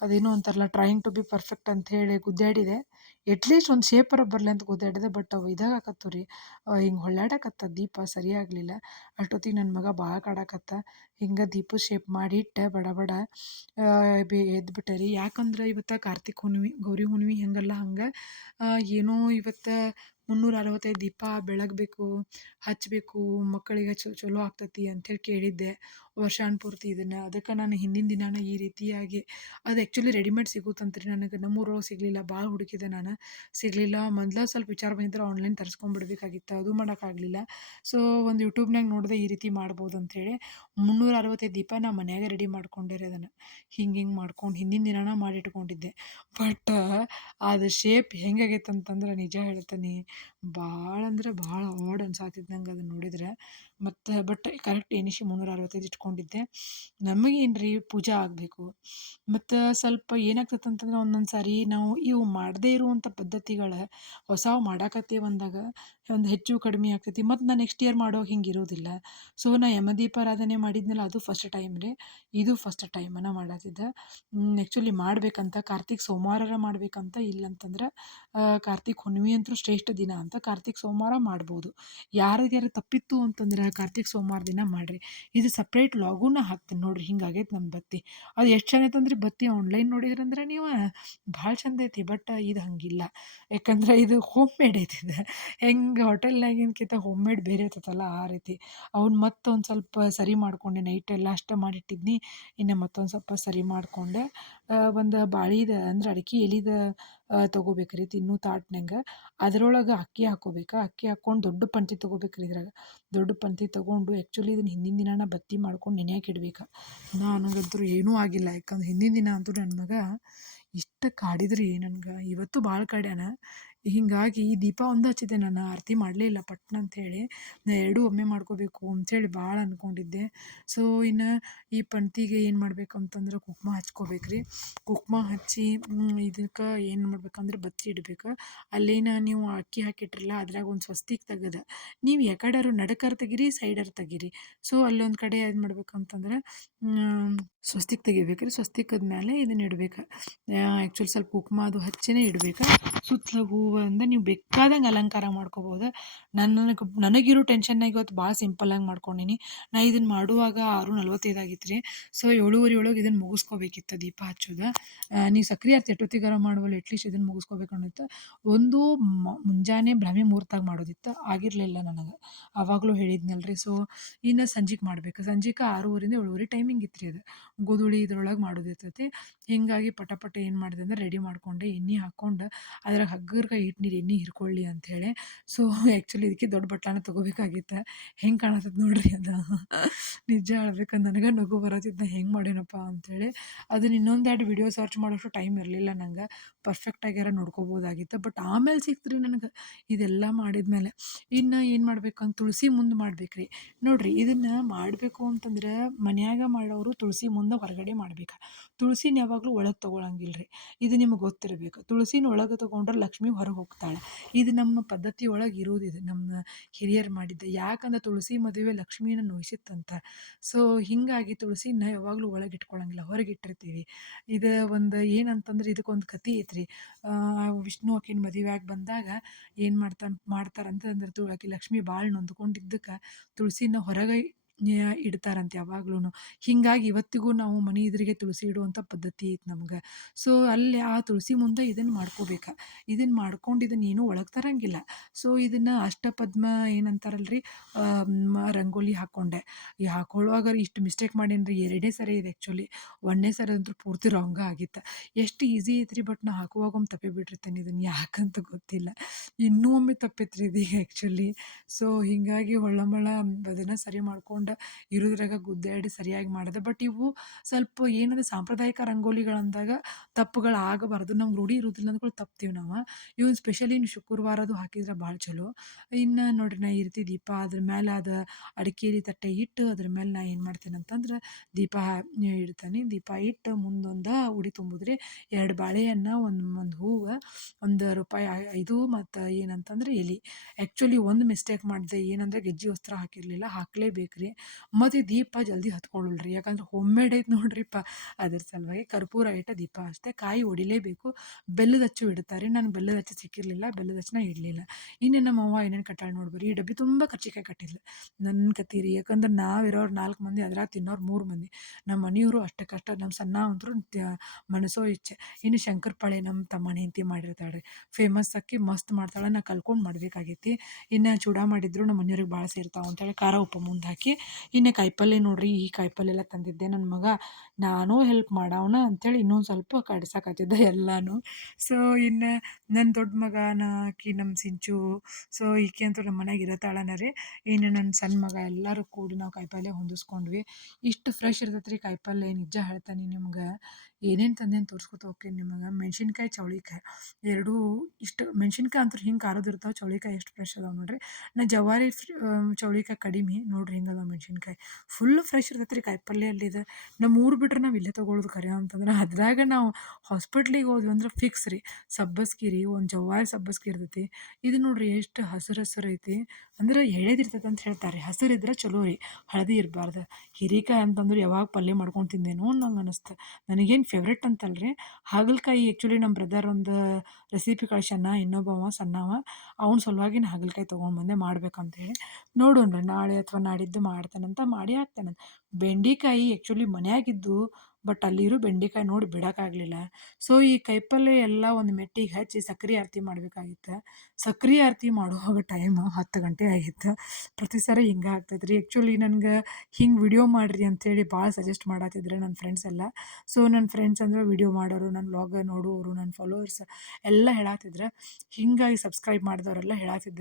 ಅದೇನೋ ಅಂತಾರಲ್ಲ ಟ್ರೈಂಗ್ ಟು ಬಿ ಪರ್ಫೆಕ್ಟ್ ಅಂತ ಹೇಳಿ ಗುದ್ದಾಡಿದೆ. ಎಟ್ಲೀಸ್ಟ್ ಒಂದು ಶೇಪರ ಬರಲಿ ಅಂತ ಗುದ್ದಾಡಿದೆ ಬಟ್ ಅವು ಇದಾಗಕತ್ತು ರೀ ಹಿಂಗೆ ಹೊಳ್ಳಾಡಕತ್ತ ದೀಪ ಸರಿ ಆಗಲಿಲ್ಲ ಅಷ್ಟೊತ್ತಿಗೆ ನನ್ನ ಮಗ ಭಾಳ ಕಾಡಾಕತ್ತ. ಹಿಂಗೆ ದೀಪ ಶೇಪ್ ಮಾಡಿ ಇಟ್ಟೆ ಬಡ. ಬಡ ಬೇ ಎದ್ಬಿಟ್ಟೆ ರೀ ಯಾಕಂದ್ರೆ ಇವತ್ತು ಕಾರ್ತಿಕ್ ಹುಣ್ಣಿಮೆ ಗೌರಿ ಹುಣ್ಣಿಮೆ ಹೆಂಗಲ್ಲ ಹಂಗೆ. ಏನೋ ಇವತ್ತು ಮುನ್ನೂರ ಅರವತ್ತೈದು ದೀಪ ಬೆಳಗಬೇಕು ಹಚ್ಚಬೇಕು ಮಕ್ಕಳಿಗೆ ಚಲೋ ಆಗ್ತೈತಿ ಅಂಥೇಳಿ ಕೇಳಿದ್ದೆ ವರ್ಷಾನ್ ಪೂರ್ತಿ ಇದನ್ನು. ಅದಕ್ಕೆ ನಾನು ಹಿಂದಿನ ದಿನಾನ ಈ ರೀತಿಯಾಗಿ, ಅದು ಆ್ಯಕ್ಚುಲಿ ರೆಡಿಮೇಡ್ ಸಿಗುತ್ತಂತ್ರಿ ನನಗೆ. ನಮ್ಮೂರೊಳಗೆ ಸಿಗಲಿಲ್ಲ ಭಾಳ ಹುಡುಕಿದೆ ನಾನು. ಸಿಗಲಿಲ್ಲ, ಮೊದ್ಲು ಸ್ವಲ್ಪ ವಿಚಾರ ಬಂದಿದ್ರೆ ಆನ್ಲೈನ್ ತರಿಸ್ಕೊಂಡ್ಬಿಡ್ಬೇಕಾಗಿತ್ತು ಅದು ಮಾಡೋಕ್ಕಾಗಲಿಲ್ಲ. ಸೊ ಒಂದು ಯೂಟ್ಯೂಬ್ನಾಗ ನೋಡಿದೆ ಈ ರೀತಿ ಮಾಡ್ಬೋದು ಅಂಥೇಳಿ ಮುನ್ನೂರ ಅರವತ್ತೈದು ದೀಪ ನಾ ಮನ್ಯಾಗೆ ರೆಡಿ ಮಾಡ್ಕೊಂಡೆ ರೀ ಅದನ್ನು. ಹಿಂಗೆ ಹಿಂಗೆ ಮಾಡ್ಕೊಂಡು ಹಿಂದಿನ ದಿನಾನ ಮಾಡಿಟ್ಕೊಂಡಿದ್ದೆ. ಬಟ್ ಅದು ಶೇಪ್ ಹೆಂಗಾಗೈತೆ ಅಂತಂದ್ರೆ ನಿಜ ಹೇಳ್ತೀನಿ ಭಾಳ ಅಂದ್ರೆ ಭಾಳ ಆಡ್ ಅನ್ಸಾತಿತ್ತು ನಂಗೆ ಅದನ್ನು ನೋಡಿದ್ರೆ. ಮತ್ತು ಬಟ್ ಕರೆಕ್ಟ್ ಎಣಿಸಿ ಮುನ್ನೂರ ಅರವತ್ತೈದು ಇಟ್ಕೊಂಡಿದ್ದೆ. ನಮಗೇನು ರೀ ಪೂಜೆ ಆಗಬೇಕು. ಮತ್ತು ಸ್ವಲ್ಪ ಏನಾಗ್ತೈತೆ ಅಂತಂದ್ರೆ ಒಂದೊಂದು ಸಾರಿ ನಾವು ಇವು ಮಾಡದೇ ಇರುವಂಥ ಪದ್ಧತಿಗಳು ಹೊಸವು ಮಾಡಾಕತ್ತೀವಿ ಅಂದಾಗ ಒಂದು ಹೆಚ್ಚು ಕಡಿಮೆ ಆಗ್ತೈತಿ. ಮತ್ತು ನಾನು ನೆಕ್ಸ್ಟ್ ಇಯರ್ ಮಾಡೋ ಹಿಂಗೆ ಇರೋದಿಲ್ಲ. ಸೊ ನಾ ಯಮದೀಪಾರಾಧನೆ ಮಾಡಿದ್ನಲ್ಲ ಅದು ಫಸ್ಟ್ ಟೈಮ್ ರೀ. ಇದು ಫಸ್ಟ್ ಟೈಮ್ ನಾ ಮಾಡತ್ತಿದ್ದೆ ಆ್ಯಕ್ಚುಲಿ ಮಾಡಬೇಕಂತ, ಕಾರ್ತಿಕ್ ಸೋಮವಾರ ಮಾಡಬೇಕಂತ ಇಲ್ಲಂತಂದ್ರೆ ಕಾರ್ತಿಕ್ ಹುಣ್ಣಿಮೆ ಅಂತೂ ಶ್ರೇಷ್ಠ ದಿನ ಅಂತ ಕಾರ್ತಿಕ್ ಸೋಮವಾರ ಮಾಡ್ಬೋದು. ಯಾರಿಗ್ಯಾರು ತಪ್ಪಿತ್ತು ಅಂತಂದ್ರೆ ಕಾರ್ತಿಕ್ ಸೋಮವಾರ ದಿನ ಮಾಡಿರಿ. ಇದು ಸಪ್ರೇಟ್ ಲಾಗೂನ ಹಾಕ್ತೀನಿ ನೋಡಿರಿ, ಹಿಂಗಾಗೈತೆ ನಮ್ಮ ಬತ್ತಿ. ಅದು ಎಷ್ಟು ಚಂದ ಐತಂದ್ರೆ ಬತ್ತಿ ಆನ್ಲೈನ್ ನೋಡಿದ್ರಂದ್ರೆ ನೀವು, ಭಾಳ ಚಂದ ಐತಿ, ಬಟ್ ಇದು ಹಂಗಿಲ್ಲ. ಯಾಕಂದ್ರೆ ಇದು ಹೋಮ್ ಮೇಡ್ ಐತಿ ಇದು. ಹೆಂಗೆ ಹೋಟೆಲ್ನಾಗಿನ್ಕಿಂತ ಹೋಮ್ ಮೇಡ್ ಬೇರೆ ಇರ್ತೈತಲ್ಲ ಆ ರೀತಿ. ಅವ್ನು ಮತ್ತೊಂದು ಸ್ವಲ್ಪ ಸರಿ ಮಾಡಿಕೊಂಡೆ ಎಲ್ಲ ಅಷ್ಟೇ ಮಾಡಿಟ್ಟಿದ್ನಿ, ಇನ್ನು ಮತ್ತೊಂದು ಸ್ವಲ್ಪ ಸರಿ ಮಾಡಿಕೊಂಡೆ. ಒಂದು ಬಾಳಿದ ಅಂದ್ರೆ ಅಡಿಕೆ ಎಲಿದ ತೊಗೋಬೇಕ್ರಿ ತಿನ್ನು ತಾಟ್ನ್ಯಾಗ. ಅದ್ರೊಳಗೆ ಅಕ್ಕಿ ಹಾಕ್ಕೋಬೇಕು ಅಕ್ಕಿ ಹಾಕ್ಕೊಂಡು ದೊಡ್ಡ ಪಂತಿ ತೊಗೋಬೇಕ್ರಿ ಇದ್ರಾಗ. ದೊಡ್ಡ ಪಂತಿ ತೊಗೊಂಡು ಆ್ಯಕ್ಚುಲಿ ಇದನ್ನು ಹಿಂದಿನ ದಿನಾನ ಬತ್ತಿ ಮಾಡ್ಕೊಂಡು ನೆನೆಯಕ್ಕೆ ಇಡ್ಬೇಕು. ನನಗಂತೂ ಏನೂ ಆಗಿಲ್ಲ. ಯಾಕಂದ್ರೆ ಹಿಂದಿನ ದಿನ ಅಂತೂ ನನ್ನ ಮಗ ಇಷ್ಟು ಕಾಡಿದ್ರಿ ನನ್ಗೆ. ಇವತ್ತು ಭಾಳ ಕಾಡ್ಯಾನ. ಹೀಗಾಗಿ ಈ ದೀಪ ಒಂದು ಹಚ್ಚಿದೆ ನಾನು ಆರತಿ ಮಾಡಲೇ ಇಲ್ಲ ಪಟ್ನ ಅಂಥೇಳಿ ನಾ ಎರಡೂ ಒಮ್ಮೆ ಮಾಡ್ಕೋಬೇಕು ಅಂಥೇಳಿ ಭಾಳ ಅಂದ್ಕೊಂಡಿದ್ದೆ ಸೊ ಇನ್ನು ಈ ಪಂಕ್ತಿಗೆ ಏನು ಮಾಡ್ಬೇಕು ಅಂತಂದ್ರೆ ಕುಂಕುಮ ಹಚ್ಕೋಬೇಕು ರೀ ಕುಂಕುಮ ಹಚ್ಚಿ ಇದಕ್ಕೆ ಏನು ಮಾಡ್ಬೇಕಂದ್ರೆ ಬತ್ತಿ ಇಡ್ಬೇಕು. ಅಲ್ಲೇನ ನೀವು ಅಕ್ಕಿ ಹಾಕಿಟ್ರಲ್ಲ ಅದ್ರಾಗ ಒಂದು ಸ್ವಸ್ತಿಗೆ ತೆಗೆದ. ನೀವು ಯಾಕಡಾರು ನಡಕರ್ ತೆಗೀರಿ, ಸೈಡರ್ ತೆಗೀರಿ. ಸೊ ಅಲ್ಲೊಂದು ಕಡೆ ಏನು ಮಾಡ್ಬೇಕಂತಂದ್ರೆ ಸ್ವಸ್ತಿಕ್ ತೆಗಿಬೇಕು ರೀ ಸ್ವಸ್ತಿಕದ ಮೇಲೆ ಇದನ್ನ ಇಡ್ಬೇಕು. ಆ್ಯಕ್ಚುಲಿ ಸ್ವಲ್ಪ ಕುಕ್ಮ ಅದು ಹಚ್ಚಿನೇ ಇಡ್ಬೇಕು. ಸುತ್ತಲೂ ಹೂವಿಂದ ನೀವು ಬೇಕಾದಂಗೆ ಅಲಂಕಾರ ಮಾಡ್ಕೋಬೋದು. ನನ್ನ ನನಗೆ ನನಗಿರೋ ಟೆನ್ಷನ್ನಾಗ ಇವತ್ತು ಭಾಳ ಸಿಂಪಲ್ಲಾಗಿ ಮಾಡ್ಕೊಂಡೀನಿ. ನಾ ಇದನ್ನು ಮಾಡುವಾಗ ಆರು ನಲ್ವತ್ತೈದು ಆಗಿತ್ತು ರೀ ಸೊ ಏಳುವರೆ ಒಳಗೆ ಇದನ್ನು ಮುಗಿಸ್ಕೋಬೇಕಿತ್ತು ದೀಪ ಹಚ್ಚೋದು. ನೀವು ಸಕ್ರೆ ಅರ್ಥ ಎಟ್ಟೊತ್ತಿಗಾರ ಮಾಡುವಲ್ಲಿ ಅಟ್ಲೀಸ್ಟ್ ಇದನ್ನು ಮುಗಿಸ್ಕೋಬೇಕು ಅನ್ನಿತ್ತು. ಒಂದು ಮುಂಜಾನೆ ಭ್ರಮೆ ಮುಹೂರ್ತಾಗ ಮಾಡೋದಿತ್ತು. ಆಗಿರಲಿಲ್ಲ ನನಗೆ. ಆವಾಗಲೂ ಹೇಳಿದ್ನಲ್ಲ ರೀ ಸೊ ಇನ್ನು ಸಂಜೆಗೆ ಮಾಡಬೇಕು. ಸಂಜೆಗೆ ಆರೂವರಿಂದ ಏಳುವರೆ ಟೈಮಿಂಗ್ ಇತ್ತು ರೀ ಅದು. ಗೋಧುಳಿ ಇದ್ರೊಳಗೆ ಮಾಡೋದಿರ್ತೈತಿ. ಹೀಗಾಗಿ ಪಟ ಏನು ಮಾಡಿದೆ ಅಂದ್ರೆ ರೆಡಿ ಮಾಡಿಕೊಂಡೆ, ಎಣ್ಣೆ ಹಾಕ್ಕೊಂಡು ಅದ್ರಾಗ ಹಗ್ಗರ್ಗೆ ಹಿಟ್ಟು ನೀರು ಎಣ್ಣೆ ಹಿರ್ಕೊಳ್ಳಿ ಅಂಥೇಳಿ ಸೊ ಆ್ಯಕ್ಚುಲಿ ಇದಕ್ಕೆ ದೊಡ್ಡ ಬಟ್ಟಲನ ತೊಗೋಬೇಕಾಗಿತ್ತು. ಹೆಂಗೆ ಕಾಣತ್ತದ ನೋಡ್ರಿ ಅದು? ನಿಜ ಹೇಳ್ಬೇಕಂದ್ರೆ ನನಗೆ ನಗು ಬರೋದಿದ್ದ ಹೆಂಗೆ ಮಾಡೇನಪ್ಪ ಅಂಥೇಳಿ ಅದನ್ನ ಇನ್ನೊಂದೆರಡು ವಿಡಿಯೋ ಸರ್ಚ್ ಮಾಡೋಷ್ಟು ಟೈಮ್ ಇರಲಿಲ್ಲ ನಂಗೆ. ಪರ್ಫೆಕ್ಟಾಗ್ಯಾರ ನೋಡ್ಕೋಬೋದಾಗಿತ್ತು. ಬಟ್ ಆಮೇಲೆ ಸಿಕ್ತು ರೀ ನನಗೆ ಇದೆಲ್ಲ ಮಾಡಿದ್ಮೇಲೆ. ಇನ್ನು ಏನು ಮಾಡ್ಬೇಕಂತ ತುಳಸಿ ಮುಂದೆ ಮಾಡ್ಬೇಕ್ರಿ. ನೋಡಿರಿ, ಇದನ್ನು ಮಾಡಬೇಕು ಅಂತಂದ್ರೆ ಮನ್ಯಾಗ ಮಾಡೋರು ತುಳಸಿ ಮುಂದೆ ಹೊರಗಡೆ ಮಾಡ್ಬೇಕು. ತುಳಸಿನ ಯಾವಾಗಲೂ ಒಳಗೆ ತೊಗೊಳಂಗಿಲ್ಲ ರೀ ಇದು ನಿಮಗೆ ಗೊತ್ತಿರಬೇಕು. ತುಳಸಿನ ಒಳಗೆ ತೊಗೊಂಡ್ರೆ ಲಕ್ಷ್ಮಿ ಹೊರಗೆ ಹೋಗ್ತಾಳೆ. ಇದು ನಮ್ಮ ಪದ್ಧತಿ ಒಳಗೆ ಇರೋದು ಇದು ನಮ್ಮ ಹಿರಿಯರು ಮಾಡಿದ್ದೆ. ಯಾಕಂದ್ರೆ ತುಳಸಿ ಮದುವೆ ಲಕ್ಷ್ಮಿನ ನೋಯಿಸಿತ್ತಂತ. ಸೊ ಹೀಗಾಗಿ ತುಳಸಿನ ಯಾವಾಗಲೂ ಒಳಗೆ ಇಟ್ಕೊಳಂಗಿಲ್ಲ, ಹೊರಗೆ ಇಟ್ಟಿರ್ತೀವಿ. ಇದು ಒಂದು ಏನಂತಂದ್ರೆ ಇದಕ್ಕೊಂದು ಕತಿ ಐತ್ರಿ. ವಿಷ್ಣು ಆಕಿನ ಮದುವೆ ಆಗಿ ಬಂದಾಗ ಏನು ಮಾಡ್ತಾನೆ, ಮಾಡ್ತಾರಂತಂದ್ರೆ ತು ಆಕಿ ಲಕ್ಷ್ಮಿ ಭಾಳ ನೊಂದ್ಕೊಂಡಿದ್ದಕ್ಕೆ ತುಳಸಿನ ಹೊರಗೆ ಇಡ್ತಾರಂತೆ ಯಾವಾಗ್ಲೂ ಹೀಗಾಗಿ ಇವತ್ತಿಗೂ ನಾವು ಮನೆ ಎದುರಿಗೆ ತುಳಸಿ ಇಡುವಂಥ ಪದ್ಧತಿ ಐತೆ ನಮ್ಗೆ. ಸೊ, ಅಲ್ಲಿ ಆ ತುಳಸಿ ಮುಂದೆ ಇದನ್ನು ಮಾಡ್ಕೋಬೇಕು. ಇದನ್ನು ಮಾಡ್ಕೊಂಡು ಇದನ್ನು ಏನೂ ಒಳಗೆ ತರಂಗಿಲ್ಲ ಸೊ, ಇದನ್ನು ಅಷ್ಟಪದ್ಮ ಏನಂತಾರಲ್ಲ ರೀ ರಂಗೋಲಿ ಹಾಕ್ಕೊಂಡೆ ಈ ಹಾಕೊಳ್ಳುವಾಗ ಇಷ್ಟು ಮಿಸ್ಟೇಕ್ ಮಾಡೀನಿ ಎರಡೇ ಸರಿ ಇದೆ ಆ್ಯಕ್ಚುಲಿ ಒಂದೇ ಸರಿ ಅಂತೂ ಪೂರ್ತಿ ರಾಂಗ ಆಗಿತ್ತು. ಎಷ್ಟು ಈಸಿ ಐತ್ರಿ ಬಟ್ ನಾ ಹಾಕುವಾಗ ಒಮ್ಮೆ ತಪ್ಪಿ ಬಿಟ್ಟಿರ್ತೇನೆ ಇದನ್ನು ಯಾಕಂತ ಗೊತ್ತಿಲ್ಲ. ಇನ್ನೂ ಒಮ್ಮೆ ತಪ್ಪಿತ್ರಿ ಇದೀಗ ಆ್ಯಕ್ಚುಲಿ ಸೊ ಹೀಗಾಗಿ ಹೊಳ್ಳಮಳ ಅದನ್ನು ಸರಿ ಮಾಡ್ಕೊಂಡು ಇರೋದ್ರಾಗ ಗುದ್ದಾಡಿ ಸರಿಯಾಗಿ ಮಾಡಿದೆ. ಬಟ್ ಇವು ಸ್ವಲ್ಪ ಏನಂದ್ರೆ ಸಾಂಪ್ರದಾಯಿಕ ರಂಗೋಲಿಗಳಂದಾಗ ತಪ್ಪುಗಳು ಆಗಬಾರ್ದು. ನಮ್ಗೆ ರೂಢಿ ಇರೋದಿಲ್ಲ ಅಂದ್ಕೊಳ್ಳಿ ತಪ್ತೀವಿ ನಾವು. ಇವನು ಸ್ಪೆಷಲಿ ಇನ್ನು ಹಾಕಿದ್ರೆ ಭಾಳ ಚಲೋ. ಇನ್ನು ನೋಡ್ರಿ ನಾ ಈ ರೀತಿ ದೀಪ ಅದ್ರ ಮೇಲೆ ಅದು ಅಡಿಕೆಲಿ ತಟ್ಟೆ ಇಟ್ಟು ಅದ್ರ ಮೇಲೆ ನಾ ಏನು ಮಾಡ್ತೇನೆ ಅಂತಂದ್ರೆ ದೀಪ ಇಡ್ತೇನೆ. ದೀಪ ಇಟ್ಟು ಮುಂದೊಂದು ಉಡಿ ತುಂಬಿದ್ರಿ ಎರಡು ಬಾಳೆಹಣ್ಣು ಒಂದು ಒಂದು ಹೂವು, ಒಂದು ರೂಪಾಯಿ ಇದು ಮತ್ತು ಏನಂತಂದ್ರೆ ಎಲೆ. ಆ್ಯಕ್ಚುಲಿ ಒಂದು ಮಿಸ್ಟೇಕ್ ಮಾಡಿದೆ ಏನಂದ್ರೆ ಗೆಜ್ಜಿ ವಸ್ತ್ರ ಹಾಕಿರಲಿಲ್ಲ. ಹಾಕಲೇಬೇಕು ರೀ ಮತ್ತು ದೀಪ ಜಲ್ದಿ ಹತ್ಕೊಳ್ಳಲ್ರಿ. ಯಾಕಂದ್ರೆ ಹೋಮ್ ಮೇಡ್ ಐತೆ ನೋಡ್ರಿಪ್ಪ. ಅದ್ರ ಸಲುವಾಗಿ ಕರ್ಪೂರ ಇಟ್ಟ ದೀಪ ಅಷ್ಟೇ. ಕಾಯಿ ಹೊಡಿಲೇಬೇಕು. ಬೆಲ್ಲದ ಅಚ್ಚು ಇಡ್ತಾರೆ. ನಾನು ಬೆಲ್ಲದ ಅಚ್ಚು ಸಿಕ್ಕಿರಲಿಲ್ಲ. ಬೆಲ್ಲದ ಹಚ್ಚನ ಇಡಲಿಲ್ಲ. ಇನ್ನೇ ನಮ್ಮ ಅವ್ವ ಏನೇನು ಕಟ್ಟಾಳ ನೋಡ್ಬರಿ. ಈ ಡಬ್ಬಿ ತುಂಬ ಕರ್ಚಿಕಾಯಿ ಕಟ್ಟಿಲ್ಲ ನನ್ನ ಕತ್ತೀರಿ ಯಾಕಂದ್ರೆ ನಾವಿರೋರು ನಾಲ್ಕು ಮಂದಿ, ಅದ್ರಾಗ ತಿನ್ನೋರು ಮೂರು ಮಂದಿ. ನಮ್ಮ ಮನೆಯವರು ಅಷ್ಟಕ್ಕಷ್ಟ. ನಮ್ಮ ಸಣ್ಣ ಅಂತರೂ ಮನಸ್ಸೋ ಇಚ್ಛೆ. ಇನ್ನು ಶಂಕರಪಾಳೆ ನಮ್ಮ ತಮ್ಮ ಹೆಂಡತಿ ಮಾಡಿರ್ತಾಳೆ. ಫೇಮಸ್ ಅಕ್ಕಿ ಮಸ್ತ್ ಮಾಡ್ತಾಳೆ. ನಾ ಕಲ್ಕೊಂಡು ಮಾಡಬೇಕಾಗೈತಿ. ಇನ್ನು ಚೂಡ ಮಾಡಿದ್ರು ನಮ್ಮ ಮನೆಯವ್ರಿಗೆ ಭಾಳ ಸೇರ್ತಾವೆ ಅಂತೇಳಿ ಖಾರ ಉಪ್ಪು ಮುಂದೆ ಹಾಕಿ ಇನ್ನು ಕಾಯಿಪಲ್ಲೆ ನೋಡ್ರಿ, ಈ ಕಾಯಿಪಲ್ಯ ಎಲ್ಲ ತಂದಿದ್ದೆ ನನ್ನ ಮಗ. ನಾನು ಹೆಲ್ಪ್ ಮಾಡವನ ಅಂಥೇಳಿ ಇನ್ನೊಂದು ಸ್ವಲ್ಪ ಕಡ್ಸಕತ್ತಿದ್ದೆ ಎಲ್ಲನೂ. ಸೊ ಇನ್ನು ನನ್ನ ದೊಡ್ಡ ಮಗ ಆಕಿ ನಮ್ಮ ಸಿಂಚು ಸೊ ಈಕೆ ಅಂತೂ ನಮ್ಮ ಮನ್ಯಾಗ ಇರತ್ತಾಳನ ರೀ. ಇನ್ನು ನನ್ನ ಸಣ್ಣ ಮಗ ಎಲ್ಲರೂ ಕೂಡಿ ನಾವು ಕಾಯಿಪಲ್ಲೆ ಹೊಂದಿಸ್ಕೊಂಡ್ವಿ. ಇಷ್ಟು ಫ್ರೆಶ್ ಇರ್ತೈತೆ ರೀ ಕಾಯಿಪಲ್ಯ ನಿಜ ಹೇಳ್ತಾನೆ ನಿಮ್ಗೆ. ಏನೇನು ತಂದೇನು ತೋರಿಸ್ಕೊತ ಹೋಗ್ತೀನಿ ನಿಮಗೆ. ಮೆಣಸಿನ್ಕಾಯಿ ಚೌಳಿಕಾಯಿ ಎರಡೂ ಇಷ್ಟು, ಮೆಣಸಿನ್ಕಾಯಿ ಅಂತೂ ಹಿಂಗೆ ಖಾರದ್ದು ಇರ್ತಾವೆ ಚೌಳಿಕಾಯಿ ಎಷ್ಟು ಫ್ರೆಶ್ ಅದಾವೆ ನೋಡ್ರಿ. ನಾ ಜವಾರಿ ಚೌಳಿಕಾಯಿ ಕಡಿಮೆ ನೋಡ್ರಿ ಹಿಂಗೆ ಅದಾವೆ ಮೆಣಸಿನ್ಕಾಯಿ. ಫುಲ್ ಫ್ರೆಶ್ ಇರ್ತೈತೆ ರೀ ಕಾಯಿಪಲ್ಯ ಅಲ್ಲಿದೆ ನಮ್ಮ ಊರು ಬಿಟ್ರೆ ನಾವು ಇಲ್ಲೇ ತೊಗೊಳ್ಳೋದು ಕರೆ ಅಂತಂದ್ರೆ ಅದ್ರಾಗ ನಾವು ಹಾಸ್ಪಿಟ್ಲಿಗೆ ಹೋದ್ವಿ ಅಂದ್ರೆ ಫಿಕ್ಸ್ ರೀ. ಸಬ್ಬಸ್ಗಿ ರೀ ಒಂದು ಜವಾರಿ ಸಬ್ಬಸ್ಗಿ ಇರ್ತೈತಿ. ಇದು ನೋಡ್ರಿ ಎಷ್ಟು ಹಸಿರು ಹಸಿರು ಐತಿ. ಅಂದ್ರೆ ಎಳೆದಿರ್ತೈತೆ ಅಂತ ಹೇಳ್ತಾರೆ. ಹಸಿರು ಇದ್ರೆ ಚಲೋ ರೀ. ಹಳದಿ ಇರಬಾರ್ದು. ಹಿರಿಕಾಯಿ ಅಂತಂದ್ರೆ ಯಾವಾಗ ಪಲ್ಯ ಮಾಡ್ಕೊಂಡು ತಿಂದೇನೋ ನಂಗೆ ಅನ್ನಿಸ್ತು ನನಗೇನು ಫೇವ್ರೆಟ್ ಅಂತಲ್ರಿ. ಹಾಗಲಕಾಯಿ ಆ್ಯಕ್ಚುಲಿ ನಮ್ಮ ಬ್ರದರ್ ಒಂದು ರೆಸಿಪಿ ಕಳ್ಸ್ಯಾನ ಇನ್ನೊಬ್ಬವ ಸಣ್ಣವ ಅವ್ನ ಸಲುವಾಗಿ ನಾ ಹಾಗಲಕಾಯಿ ತೊಗೊಂಡು ಬಂದೆ ಮಾಡ್ಬೇಕಂತೇಳಿ ನೋಡೋಣ ನಾಳೆ ಅಥವಾ ನಾಡಿದ್ದು ಮಾಡ್ತಾನಂತ ಮಾಡಿ ಹಾಕ್ತಾನಂತ. ಬೆಂಡೆಕಾಯಿ ಆ್ಯಕ್ಚುಲಿ ಮನೆಯಾಗಿದ್ದು ಬಟ್ ಅಲ್ಲಿರೋ ಬೆಂಡೆಕಾಯಿ ನೋಡಿ ಬಿಡೋಕ್ಕಾಗಲಿಲ್ಲ. ಸೊ ಈ ಕೈಪಲ್ಲೆ ಎಲ್ಲ ಒಂದು ಮೆಟ್ಟಿಗೆ ಹಚ್ಚಿ ಸಕ್ರೆ ಆರತಿ ಮಾಡಬೇಕಾಗಿತ್ತು. ಸಕ್ರೆ ಆರತಿ ಮಾಡುವಾಗ ಟೈಮ್ ಹತ್ತು ಗಂಟೆ ಆಗಿತ್ತು. ಪ್ರತಿ ಸಾರಿ ಹಿಂಗೆ ಆಗ್ತೈತೆ ರೀ ಆ್ಯಕ್ಚುಲಿ ನನಗೆ ಹಿಂಗೆ ವಿಡಿಯೋ ಮಾಡಿರಿ ಅಂಥೇಳಿ ಭಾಳ ಸಜೆಸ್ಟ್ ಮಾಡತ್ತಿದ್ರೆ ನನ್ನ ಫ್ರೆಂಡ್ಸ್ ಎಲ್ಲ. ಸೊ ನನ್ನ ಫ್ರೆಂಡ್ಸ್ ಅಂದ್ರೆ ವಿಡಿಯೋ ಮಾಡೋರು ನನ್ನ ವ್ಲಾಗ್ ನೋಡೋರು ನನ್ನ ಫಾಲೋವರ್ಸ್ ಎಲ್ಲ ಹೇಳತ್ತಿದ್ರೆ ಹಿಂಗಾಗಿ ಸಬ್ಸ್ಕ್ರೈಬ್ ಮಾಡಿದವರೆಲ್ಲ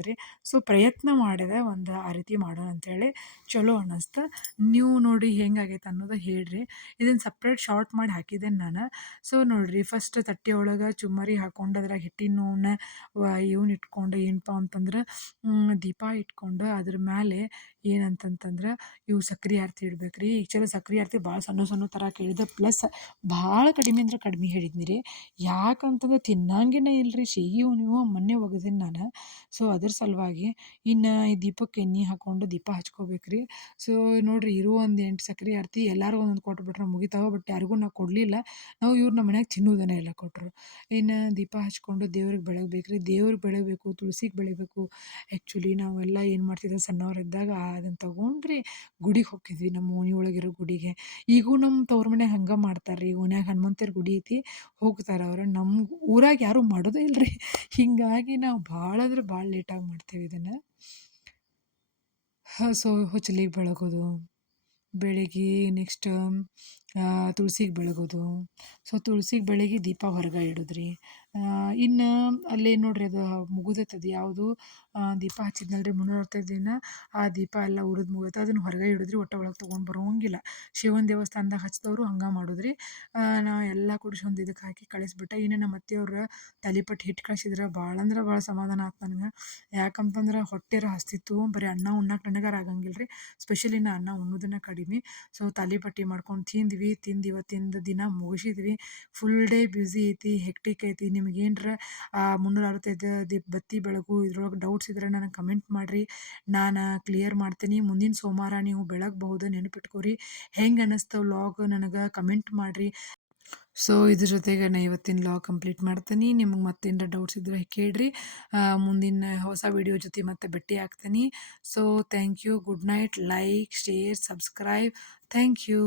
ರೀ ಸೊ ಪ್ರಯತ್ನ ಮಾಡಿದೆ ಒಂದು ಆ ರೀತಿ ಮಾಡೋಣ ಅಂಥೇಳಿ ಚಲೋ ಅನ್ನಿಸ್ತು ನೀವು ನೋಡಿ ಹೆಂಗಾಗೈತೆ ಅನ್ನೋದು ಹೇಳ್ರಿ. ಇದನ್ನು ಸಪ್ರೇಟ್ ಶಾರ್ಟ್ ಮಾಡಿ ಹಾಕಿದ್ದೇನೆ ನಾನು. ಸೊ ನೋಡಿರಿ ಫಸ್ಟ್ ತಟ್ಟೆ ಒಳಗೆ ಚುಮ್ಮರಿ ಹಾಕ್ಕೊಂಡು ಅದ್ರಾಗ ಹಿಟ್ಟಿನ ಇವ್ನ ಇಟ್ಕೊಂಡು ಏನಪ್ಪ ಅಂತಂದ್ರೆ ದೀಪ ಇಟ್ಕೊಂಡು ಅದ್ರ ಮೇಲೆ ಏನಂತಂತಂದ್ರೆ ಇವು ಸಕ್ರೆ ಆರತಿ ರೀ ಈಗ ಚಲೋ ಸಕ್ರೆ ಆರತಿ ಭಾಳ ಸಣ್ಣ ಸಣ್ಣ ಥರ ಕೇಳಿದೆ. ಪ್ಲಸ್ ಭಾಳ ಕಡಿಮೆ ಅಂದ್ರೆ ಕಡಿಮೆ ಹೇಳಿದ್ನಿ ರೀ. ಯಾಕಂತಂದ್ರೆ ಇಲ್ಲ ರೀ ಸಿಹಿ ನೀವು ಮೊನ್ನೆ ಒಗ್ದೀನಿ ನಾನು. ಸೊ ಅದ್ರ ಸಲುವಾಗಿ ಇನ್ನು ಈ ದೀಪಕ್ಕೆ ಎಣ್ಣೆ ಹಾಕ್ಕೊಂಡು ದೀಪ ಹಚ್ಕೋಬೇಕು ರೀ ಸೊ ನೋಡ್ರಿ ಇರೋ ಒಂದು ಎಂಟು ಸಕ್ರೆ ಅರ್ತಿ ಎಲ್ಲರೂ ಒಂದೊಂದು ಕೊಟ್ಬಿಟ್ರೆ ಮುಗಿತಾವೆ, ಬಟ್ ಯಾರಿಗೂ ನಾವು ಕೊಡಲಿಲ್ಲ. ನಾವು ಇವ್ರು ನಮ್ಮ ಮನ್ಯಾಗ ತಿನ್ನೋದನ್ನೇ ಎಲ್ಲ ಕೊಟ್ಟರು ಇನ್ನು ದೀಪ ಹಚ್ಕೊಂಡು ದೇವ್ರಿಗೆ ಬೆಳಗ್ಬೇಕು ರೀ ದೇವ್ರಿಗೆ ಬೆಳಗಬೇಕು, ತುಳಸಿಗೆ ಬೆಳಿಬೇಕು. ಆ್ಯಕ್ಚುಲಿ ನಾವೆಲ್ಲ ಏನು ಮಾಡ್ತಿದ್ದ ಸಣ್ಣವರಿದ್ದಾಗ ಅದನ್ನು ತೊಗೊಂಡ್ರಿ ಗುಡಿಗೆ ಹೋಗಿದ್ವಿ ನಮ್ಮ ಓಣಿ ಒಳಗಿರೋ ಗುಡಿಗೆ. ಈಗೂ ನಮ್ಮ ತವ್ರ ಮನ್ಯಾಗ ಹಂಗೆ ಮಾಡ್ತಾರೆ ರೀ ಓಣ್ಯಾಗ ಹನುಮಂತರ ಗುಡಿ ಐತಿ, ಹೋಗ್ತಾರೆ ಅವ್ರು. ನಮ್ಮ ಊರಾಗ ಯಾರೂ ಮಾಡೋದೇ ಇಲ್ಲ ರೀ ಹೀಗಾಗಿ ನಾವು ಭಾಳ ಅಂದ್ರೆ ಭಾಳ ಲೇಟಾಗಿ ಮಾಡ್ತೇವೆ ಇದನ್ನು. ಸೊ, ಹೊಚ್ಚಲಿಗೆ ಬೆಳಗೋದು. ಬೆಳಗ್ಗೆ ನೆಕ್ಸ್ಟ್ ತುಳ್ಸಿಗೆ ಬೆಳಗೋದು. ಸೊ ತುಳ್ಸಿಗೆ ಬೆಳಗ್ಗೆ ದೀಪ ಹೊರಗೆ ಇಡೋದು ರೀ ಇನ್ನು ಅಲ್ಲಿ ನೋಡಿರಿ ಅದು ಮುಗಿದೈತದು ಯಾವುದು? ದೀಪ ಹಚ್ಚಿದ್ನಲ್ಲ ರೀ ಮುನ್ನೂರ ಅರವತ್ತೈದು ದಿನ. ಆ ದೀಪ ಎಲ್ಲ ಉರಿದು ಮುಗಿತು. ಅದನ್ನು ಹೊರಗೆ ಹಿಡಿದ್ರಿ ಒಟ್ಟ ಒಳಗೆ ತೊಗೊಂಡು ಬರೋಂಗಿಲ್ಲ. ಶಿವನ ದೇವಸ್ಥಾನ್ದಾಗ ಹಚ್ಚಿದವ್ರು ಹಂಗೆ ಮಾಡೋದ್ರಿ. ನಾವು ಎಲ್ಲ ಕುಡಿಸಿ ಒಂದು ಇದಕ್ಕೆ ಹಾಕಿ ಕಳಿಸ್ಬಿಟ್ಟೆ. ಇನ್ನು ನಮ್ಮ ಅತ್ತೆಯವ್ರು ತಾಲಿಪಟ್ಟು ಹಿಟ್ಟು ಕಳ್ಸಿದ್ರೆ ಭಾಳ ಅಂದ್ರೆ ಭಾಳ ಸಮಾಧಾನ ಆಯ್ತು ನನಗೆ. ಯಾಕಂತಂದ್ರೆ ಹೊಟ್ಟೆರ ಹಸ್ತಿತ್ತು ಬರೀ ಅನ್ನ ಉಣ್ಣಕ್ಕೆ ನನಗಾರ ಆಗಂಗಿಲ್ಲ ರೀ ಸ್ಪೆಷಲಿ ನಾ ಅನ್ನ ಉಣ್ಣೋದನ್ನ ಕಡಿಮೆ. ಸೊ ತಲಿಪಟ್ಟಿ ಮಾಡ್ಕೊಂಡು ತಿಂದ್ವಿ. ತಿಂದು ಇವತ್ತಿಂದ ದಿನ ಮುಗಿಸಿದ್ವಿ. ಫುಲ್ ಡೇ ಬ್ಯುಸಿ ಐತಿ ಹೆಕ್ಟಿಕ್ ಐತಿ. ನಿಮ್ಗೆ ಏನರ ಮುನ್ನೂರ ಅರವತ್ತೈದು ದೀಪ ಬತ್ತಿ ಬೆಳಗು ಇದ್ರೊಳಗೆ ಡೌಟ್ಸ್ ಇದ್ರೆ ನನಗೆ ಕಮೆಂಟ್ ಮಾಡಿರಿ. ನಾನು ಕ್ಲಿಯರ್ ಮಾಡ್ತೀನಿ. ಮುಂದಿನ ಸೋಮವಾರ ನೀವು ಬೆಳಗ್ಬಹುದು, ನೆನಪಿಟ್ಕೋರಿ. ಹೆಂಗೆ ಅನ್ನಿಸ್ತು ವ್ಲಾಗ್ ನನಗೆ ಕಮೆಂಟ್ ಮಾಡಿರಿ. ಸೊ ಇದ್ರ ಜೊತೆಗೆ ನಾನು ಇವತ್ತಿನ ಲಾಗ್ ಕಂಪ್ಲೀಟ್ ಮಾಡ್ತೀನಿ. ನಿಮ್ಗೆ ಮತ್ತೇನಾರ ಡೌಟ್ಸ್ ಇದ್ರೆ ಕೇಳಿರಿ. ಮುಂದಿನ ಹೊಸ ವಿಡಿಯೋ ಜೊತೆ ಮತ್ತೆ ಭೇಟಿ ಆಗ್ತೀನಿ. So thank you good night like share subscribe thank you